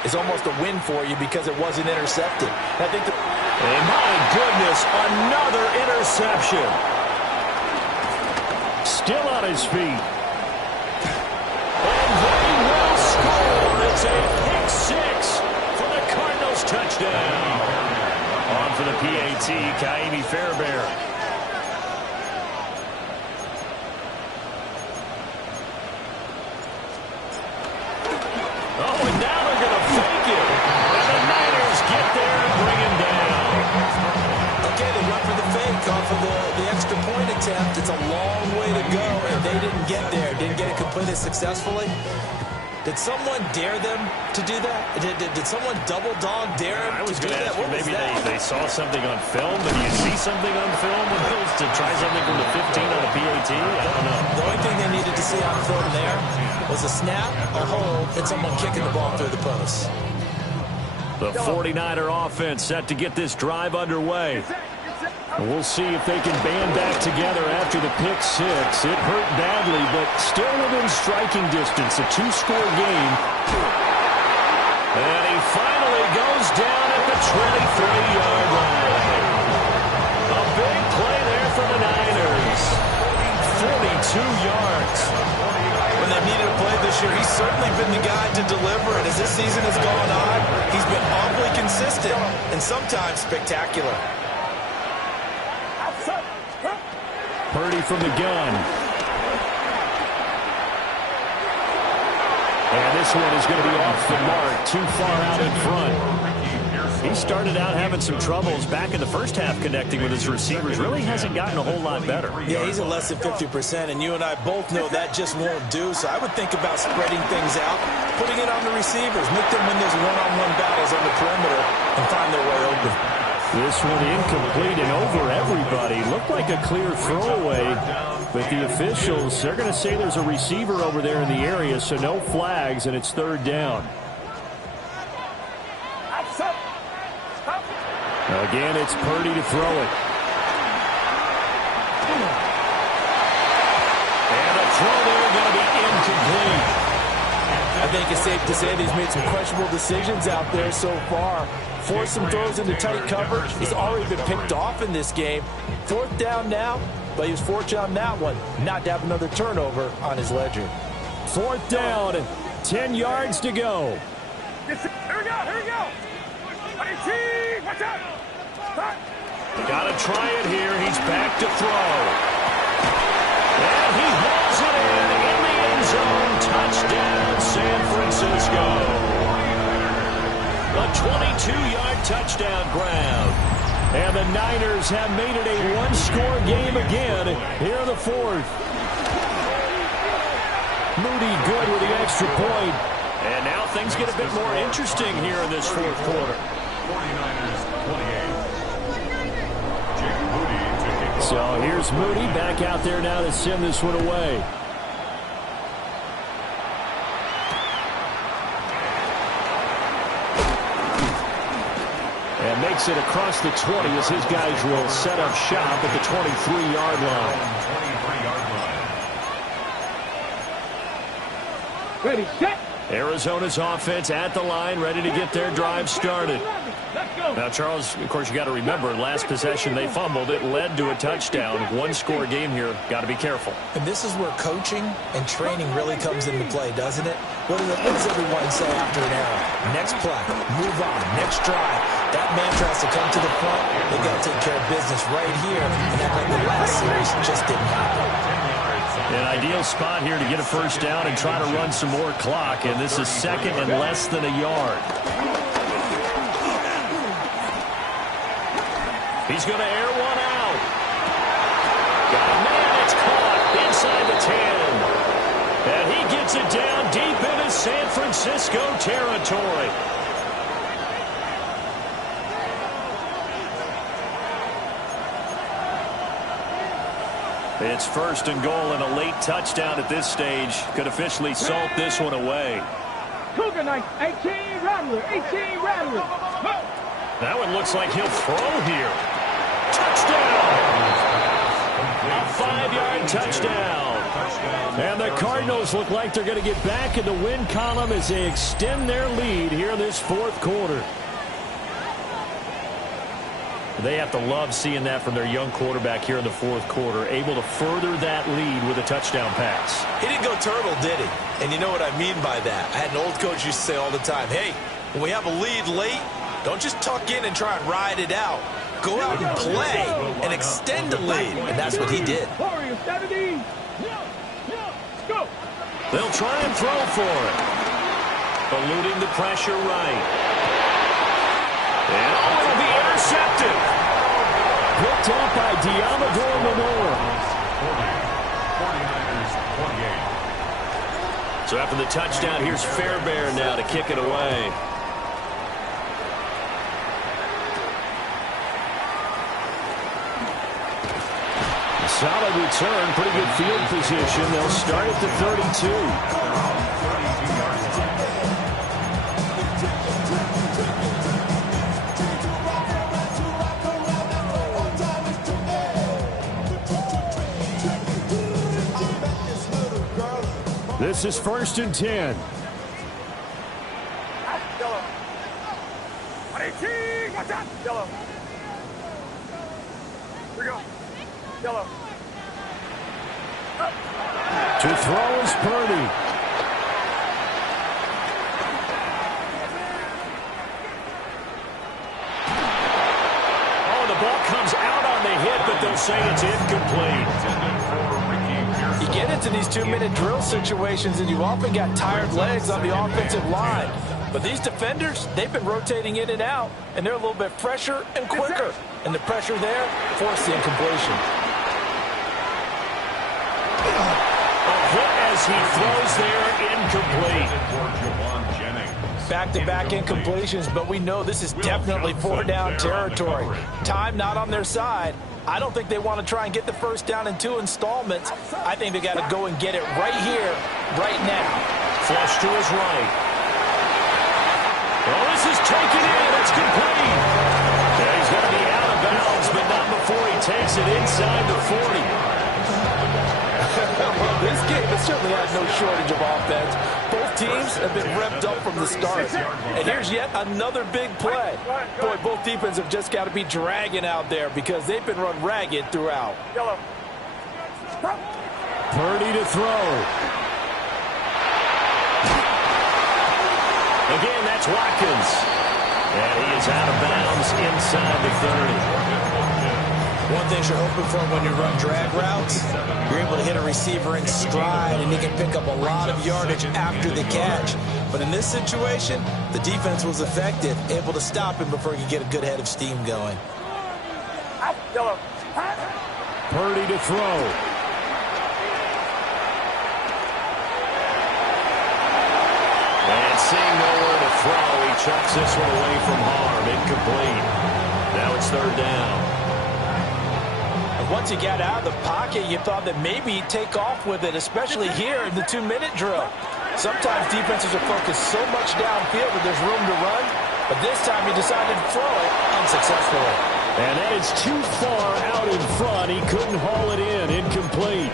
is almost a win for you because it wasn't intercepted. I think and my goodness, another interception. Still on his feet. And they will score. It's a pick six for the Cardinals touchdown. On for the PAT, Kaimi Fairbairn. Oh, and now they're going to fake it. And the Niners get there and bring him down. Okay, they went for the fake off of the extra point attempt. It's a long way to go, and they didn't get there. Didn't get it completed successfully. Did someone dare them to do that? Did someone double dog dare them to do that? What maybe they saw something on film. Did you see something on film to try something from the 15 on the PAT? I don't know. The only thing they needed to see on film there was a snap, a hold, and someone kicking the ball through the post. The 49er offense set to get this drive underway. We'll see if they can band back together after the pick six. It hurt badly, but still within striking distance. A two-score game. And he finally goes down at the 23-yard line. A big play there for the Niners. 42 yards. When they needed a play this year, he's certainly been the guy to deliver it. As this season has gone on, he's been awfully consistent and sometimes spectacular. Purdy from the gun. And this one is going to be off the mark, too far out in front. He started out having some troubles back in the first half connecting with his receivers. Really hasn't gotten a whole lot better. Yeah, he's at less than 50%, and you and I both know that just won't do. So I would think about spreading things out, putting it on the receivers, make them win those one-on-one battles on the perimeter and find their way open. This one incomplete and over everybody. Looked like a clear throwaway, but the officials, they're going to say there's a receiver over there in the area, so no flags, and it's third down. Again, it's Purdy to throw it. And a throw there going to be incomplete. I think it's safe to say that he's made some questionable decisions out there so far. Forced some throws into tight coverage. He's already been picked off in this game. Fourth down now, but he was fortunate on that one not to have another turnover on his ledger. Fourth down and 10 yards to go. Here we go. Watch out. Got to try it here. He's back to throw. And he hauls it in the end zone. Touchdown, San Francisco. A 22-yard touchdown grab. And the Niners have made it a one-score game again here in the fourth. Moody good with the extra point. And now things get a bit more interesting here in this fourth quarter. 49ers 28. So here's Moody back out there now to send this one away. And makes it across the 20 as his guys will set up shop at the 23-yard line. 23-yard line. Ready, set. Arizona's offense at the line, ready to get their drive started. Now, Charles, of course, you got to remember, last possession they fumbled. It led to a touchdown. One-score game here. Got to be careful. And this is where coaching and training really comes into play, doesn't it? What does everyone say after an error? Next play, move on, next drive. That mantra has to come to the front. They've got to take care of business right here. And act like the last series just didn't happen. An ideal spot here to get a first down and try to run some more clock. And this is second and less than a yard. He's going to air one out. Got a man. It's caught inside the 10. And he gets it down deep into San Francisco territory. It's first and goal, and a late touchdown at this stage could officially salt this one away. Cougar Knight, 18 Rattler, 18 Rattler. That one looks like he'll throw here. Touchdown! A 5-yard touchdown. And the Cardinals look like they're going to get back in the win column as they extend their lead here in this fourth quarter. They have to love seeing that from their young quarterback here in the fourth quarter, able to further that lead with a touchdown pass. He didn't go turtle, did he? And you know what I mean by that. I had an old coach used to say all the time, hey, when we have a lead late, don't just tuck in and try and ride it out. Go out and play and extend the lead. And that's what he did. They'll try and throw for it. Eluding the pressure right. And it'll be intercepted. Picked up by Diamador Lenore. 49ers, 28. So after the touchdown, here's Fairbairn now to kick it away. Solid return, pretty good field position. They'll start at the 32. This is first and 10. Yellow. Here we go. Yellow. To throw is Purdy. Oh, the ball comes out on the hit, but they'll say it's incomplete. You get into these 2-minute drill situations, and you often got tired legs on the offensive line. But these defenders, they've been rotating in and out, and they're a little bit fresher and quicker. And the pressure there forced the incompletion. As he throws there, incomplete. Back-to-back incompletions, but we know this is definitely 4-down territory. Time not on their side. I don't think they want to try and get the first down in 2 installments. I think they got to go and get it right here, right now. Flush to his right. Well, this is taken in. It's complete. Yeah, he's going to be out of bounds, but not before he takes it inside the 40. Well, this game has certainly had no shortage of offense. Both teams have been revved up from the start. And here's yet another big play. Boy, both defenses have just got to be dragging out there because they've been run ragged throughout. Purdy to throw. Again, that's Watkins. And he is out of bounds inside the 30. One thing you're hoping for when you run drag routes, you're able to hit a receiver in stride, and he can pick up a lot of yardage after the catch. But in this situation, the defense was effective, able to stop him before he could get a good head of steam going. Purdy to throw. And seeing nowhere to throw, he chucks this one away from harm. Incomplete. Now it's third down. once he got out of the pocket, you thought that maybe he'd take off with it, especially here in the 2-minute drill. Sometimes defenses are focused so much downfield that there's room to run, but this time he decided to throw it unsuccessfully. And that is too far out in front. He couldn't haul it in. Incomplete.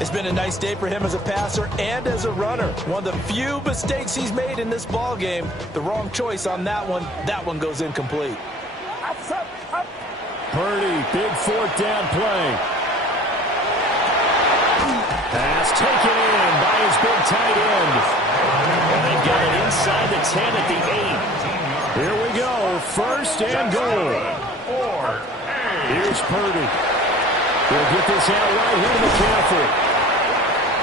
It's been a nice day for him as a passer and as a runner. One of the few mistakes he's made in this ball game. The wrong choice on that one. That one goes incomplete. Purdy, big fourth down play. Pass taken in by his big tight end. And they've got it inside the 10 at the 8. Here we go. First and goal. Here's Purdy. He'll get this out right here to McCaffrey.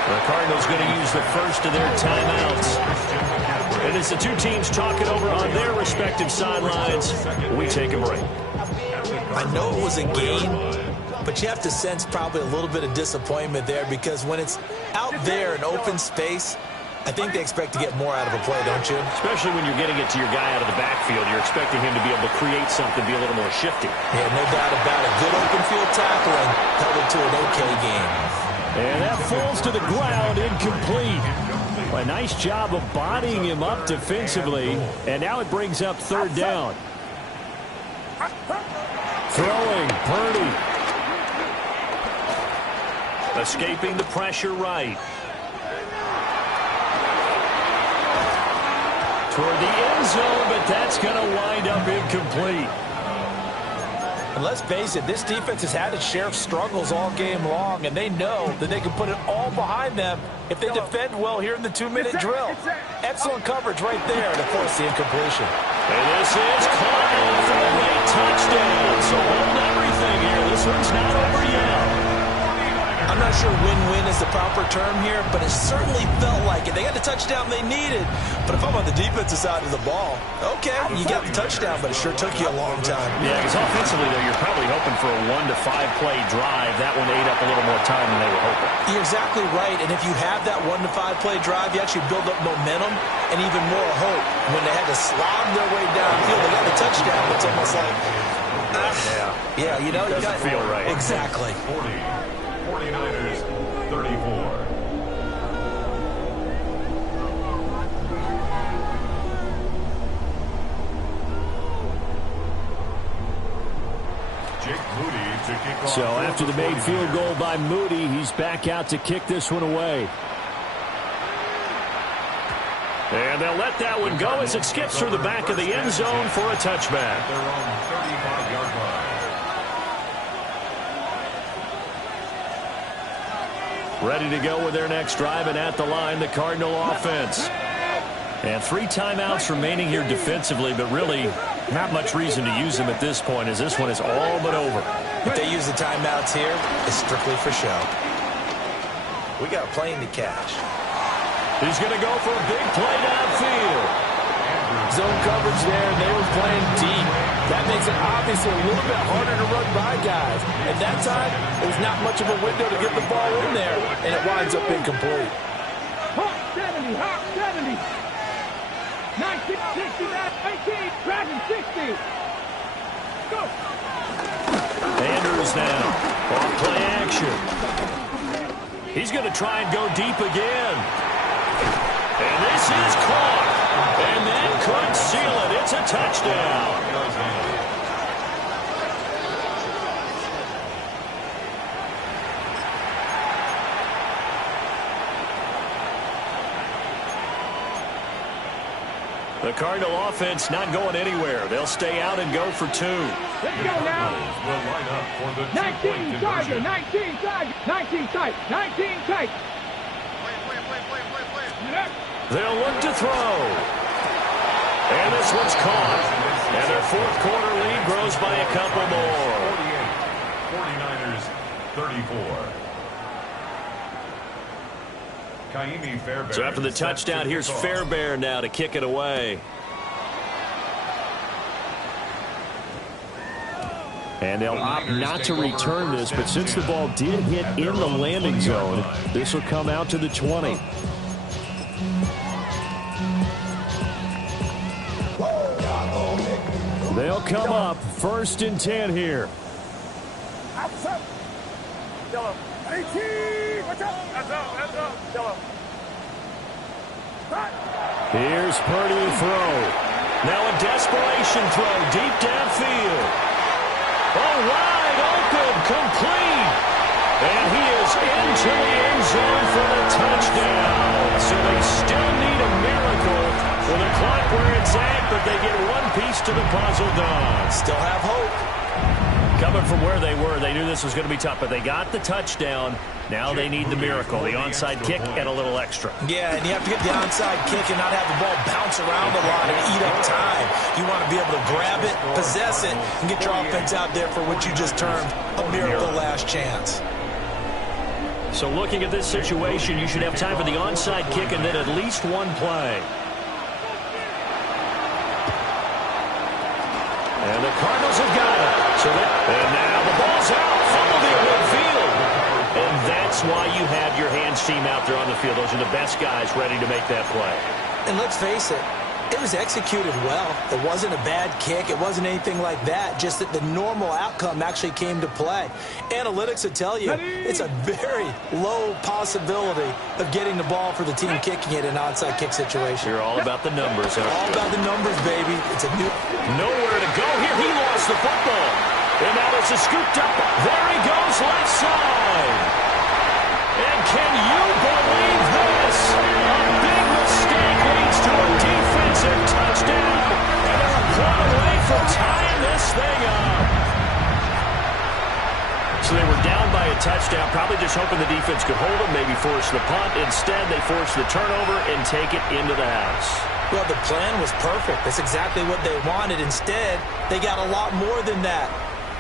The Cardinals going to use the first of their timeouts. And as the two teams talk it over on their respective sidelines, we take a break. I know it was a game, but you have to sense probably a little bit of disappointment there because when it's out there in open space, I think they expect to get more out of a play, don't you? Especially when you're getting it to your guy out of the backfield. You're expecting him to be able to create something, be a little more shifty. Yeah, no doubt about it. Good open field tackling held it to an okay game. And that falls to the ground, incomplete. A nice job of bodying him up defensively. And now it brings up third down. Throwing, Purdy. Escaping the pressure right. Toward the end zone, but that's going to wind up incomplete. And let's face it, this defense has had its share of struggles all game long, and they know that they can put it all behind them if they defend well here in the 2-minute drill. Excellent coverage right there to force the incompletion. And this is caught for a late touchdown. So hold everything here. This one's not over yet. I'm not sure win-win is the proper term here, but it certainly felt like it. They got the touchdown they needed, but if I'm on the defensive side of the ball, okay, you got the touchdown, but it sure took you a long time. Yeah, because offensively, though, you're probably hoping for a 1 to 5 play drive. That one ate up a little more time than they were hoping. You're exactly right, and if you have that 1 to 5 play drive, you actually build up momentum and even more hope. When they had to slog their way downfield, they got the touchdown, it's almost like, yeah, you know, it doesn't feel right. Exactly. 49ers 34. So after the made field goal by Moody, he's back out to kick this one away. And they'll let that one go as it skips through the back of the end zone for a touchback. Their own 35-yard line. Ready to go with their next drive, and at the line, the Cardinal offense. And 3 timeouts remaining here defensively, but really not much reason to use them at this point, as this one is all but over. If they use the timeouts here, it's strictly for show. We got a plane to catch. He's going to go for a big play downfield. Zone coverage there, and they were playing deep. That makes it obviously a little bit harder to run by guys. At that time, there's not much of a window to get the ball in there, and it winds up incomplete. Hawk 70, Hawk 70. 1960, 18, Dragon 60. Go. Andrews now. Off play action. He's going to try and go deep again. And this is caught. And that could seal it. It's a touchdown. The Cardinal offense not going anywhere. They'll stay out and go for 2. Let's go now. Will line up for the 19 target, 19 target, 19 tight, 19 tight. They'll look to throw. And this one's caught. And their fourth quarter lead grows by a couple more. 48, 49ers 34. So after the touchdown, here's Fairbairn now to kick it away. And they'll opt not to return this, but since the ball did hit in the landing zone, this will come out to the 20. They'll come up 1st and 10 here. Yellow. 18. Watch out. Hands up. Yellow. Here's Purdy to throw. Now a desperation throw deep downfield. Oh, wide open, complete. And he is into the end zone for the touchdown. So they still need a miracle with the clock where it's at, but they get one piece to the puzzle done. Still have hope. Coming from where they were, they knew this was going to be tough, but they got the touchdown. Now they need the miracle, the onside kick and a little extra. Yeah, and you have to get the onside kick and not have the ball bounce around a lot and eat up time. You want to be able to grab it, possess it, and get your offense out there for what you just termed a miracle last chance. So looking at this situation, you should have time for the onside kick and then at least one play. And the Cardinals have got it. And now the ball's out. Fumbled in midfield. And that's why you have your hands team out there on the field. Those are the best guys ready to make that play. And let's face it, it was executed well. It wasn't a bad kick. It wasn't anything like that. Just that the normal outcome actually came to play. Analytics will tell you it's a very low possibility of getting the ball for the team kicking it in an onside kick situation. You're all about the numbers. All about the numbers, baby. It's a new... Nowhere to go here. He lost the football. And now this is scooped up. There he goes, left side. And can you believe this? A big mistake leads to a defensive touchdown. And they're a point away from tying this thing up. So they were down by a touchdown, probably just hoping the defense could hold them, maybe force the punt. Instead, they forced the turnover and take it into the house. Well, the plan was perfect. That's exactly what they wanted. Instead, they got a lot more than that.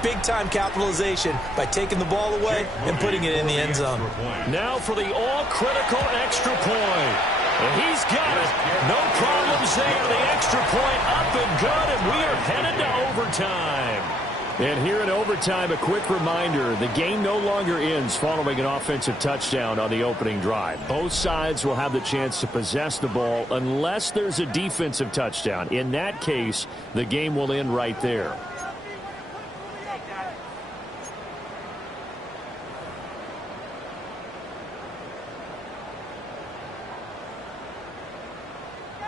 Big-time capitalization by taking the ball away and putting it in the end zone. Now for the all-critical extra point. And he's got it. No problems there. The extra point up and good, and we are headed to overtime. And here in overtime, a quick reminder, the game no longer ends following an offensive touchdown on the opening drive. Both sides will have the chance to possess the ball unless there's a defensive touchdown. In that case, the game will end right there.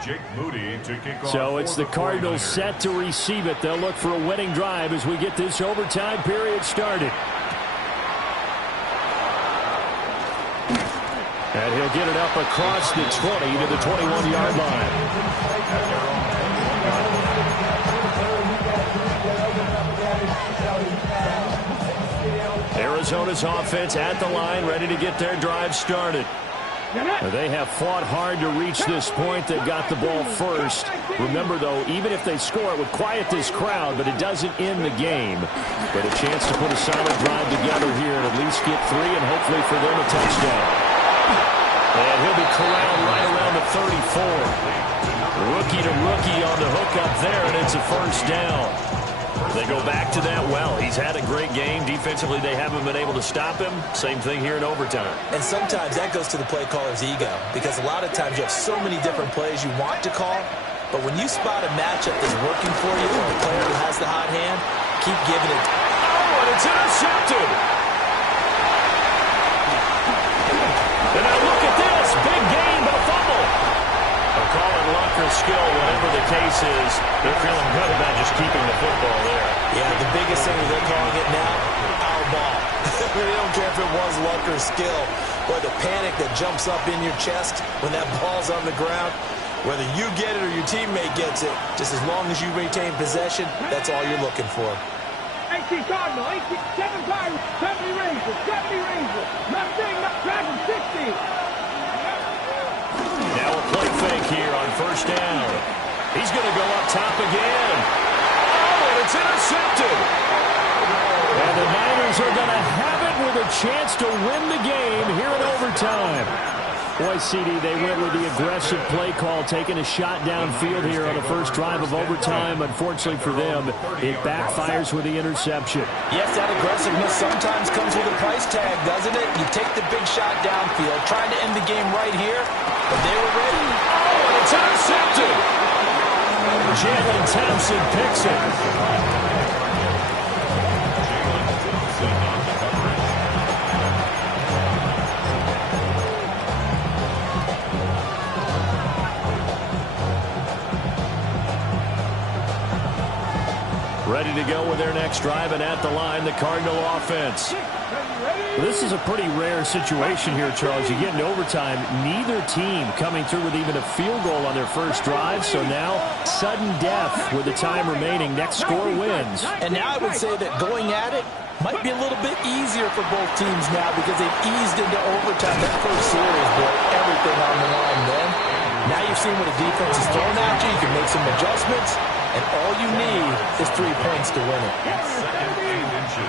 Jake Moody to kick off. So it's the Cardinals set to receive it. They'll look for a winning drive as we get this overtime period started. And he'll get it up across the 20 to the 21-yard line. Arizona's offense at the line, ready to get their drive started. They have fought hard to reach this point. They've got the ball first. Remember, though, even if they score, it would quiet this crowd, but it doesn't end the game. But a chance to put a solid drive together here and at least get three and hopefully for them a touchdown. And he'll be corralled right around the 34. Rookie to rookie on the hook up there, and it's a first down. They go back to that well. He's had a great game. Defensively, they haven't been able to stop him. Same thing here in overtime. And sometimes that goes to the play caller's ego because a lot of times you have so many different plays you want to call, but when you spot a matchup that's working for you or a player who has the hot hand, keep giving it. Oh, and it's intercepted. And now look at this. Big gain, but a fumble. They'll call it luck or skill, whatever the case is. They're feeling good about just keeping the football there. Yeah, the biggest thing they're calling it now, our ball. They don't care if it was luck or skill. Or the panic that jumps up in your chest when that ball's on the ground. Whether you get it or your teammate gets it, just as long as you retain possession, that's all you're looking for. 18 Cardinal, 7 Pirates, 70 Rangers, 70 Rangers, nothing, Dragon 60. Now a play fake here on first down. He's going to go up top again. Oh, and it's intercepted. And the Niners are going to have it with a chance to win the game here in overtime. Boy, CD, they went with the aggressive play call, taking a shot downfield here on the first drive of overtime. Unfortunately for them, it backfires with the interception. Yes, that aggressiveness sometimes comes with a price tag, doesn't it? You take the big shot downfield, trying to end the game right here, but they were ready. Oh, and it's intercepted. Jalen Thompson picks it. Jalen Thompson on the Ready to go with their next drive, and at the line, the Cardinal offense. This is a pretty rare situation here, Charles. You get into overtime, neither team coming through with even a field goal on their first drive, so now sudden death with the time remaining. Next score wins. And now I would say that going at it might be a little bit easier for both teams now because they've eased into overtime. That first series, boy, everything on the line then. Now you've seen what a defense is throwing at you. You can make some adjustments, and all you need is 3 points to win it. Second 8 inches.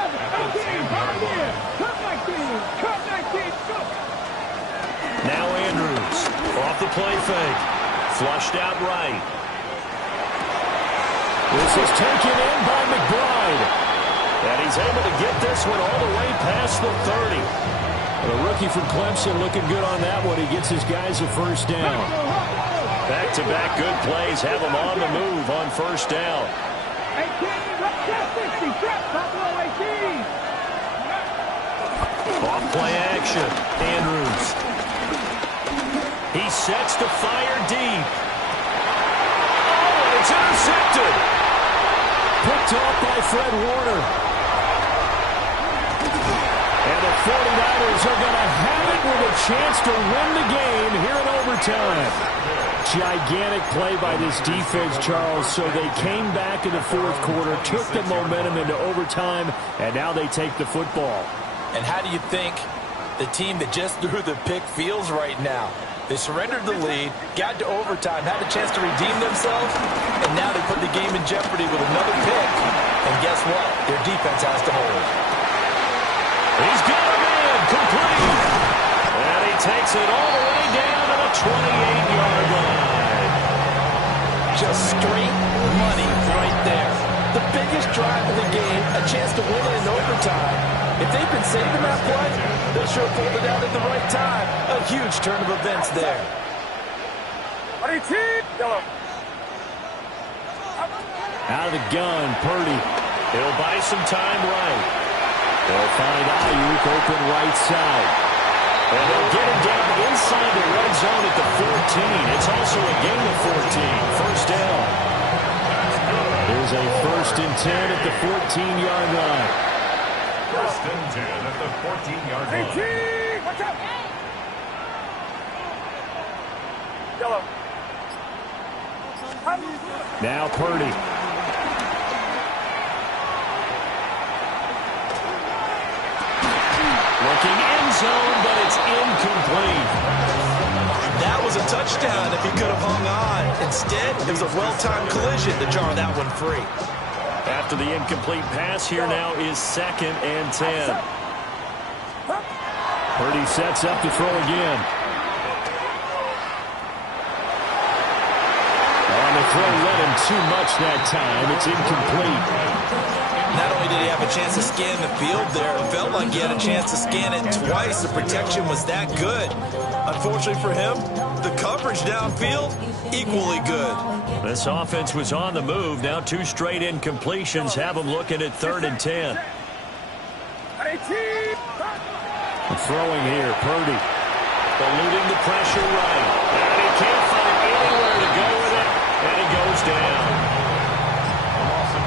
At the 10-yard line. Now Andrews off the play fake. Flushed out right. This is taken in by McBride. And he's able to get this one all the way past the 30. The rookie from Clemson looking good on that one. He gets his guys a first down. Back-to-back good plays have him on the move on first down. Off play action. Andrews. He sets to fire deep. Oh, and it's intercepted. Picked off by Fred Warner. And the 49ers are going to have it with a chance to win the game here in overtime. Gigantic play by this defense, Charles. So they came back in the fourth quarter, took the momentum into overtime, and now they take the football. And how do you think the team that just threw the pick feels right now? They surrendered the lead, got to overtime, had a chance to redeem themselves, and now they put the game in jeopardy with another pick. And guess what? Their defense has to hold. He's got him in, complete. And he takes it all the way down to the 28-yard line. Just straight money right there. The biggest drive of the game, a chance to win it in overtime. If they've been saving that play, they sure pulled it out at the right time. A huge turn of events there. Out of the gun, Purdy. He'll buy some time right. They'll find Ayuk open right side. And they'll get him down inside the red zone at the 14. It's also a gain of 14. First down. Here's a 1st and 10 at the 14-yard line. 1st and 10 at the 14-yard line. Watch out! Yellow. Now Purdy. Looking end zone, but it's incomplete. That was a touchdown if he could have hung on. Instead, it was a well-timed collision to jar that one free. After the incomplete pass, here now is 2nd and 10. Purdy sets up to throw again. On the throw, led him too much that time. It's incomplete. Not only did he have a chance to scan the field there, it felt like he had a chance to scan it twice. The protection was that good. Unfortunately for him, the coverage downfield, equally good. This offense was on the move. Now 2 straight incompletions have them looking at 3rd and 10. Throwing here, Purdy. Eluding the pressure right. And he can't find anywhere to go with it. And he goes down.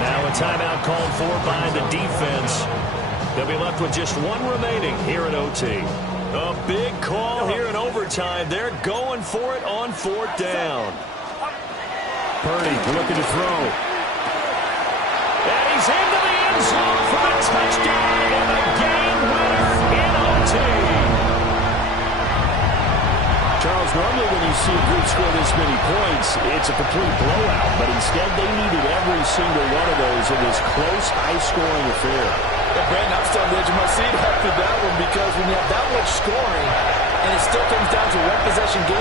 Now a timeout called for by the defense. They'll be left with just 1 remaining here in OT. A big call here in overtime. They're going for it on 4th down. Purdy looking to throw. And he's into the end zone for a touchdown and a game winner in OT. Charles, normally when you see a group score this many points, it's a complete blowout. But instead, they needed every single one of those in this close, high-scoring affair. Yeah, Brandon, I'm still on the edge of my seat after that one because when you have that much scoring and it still comes down to 1 possession game,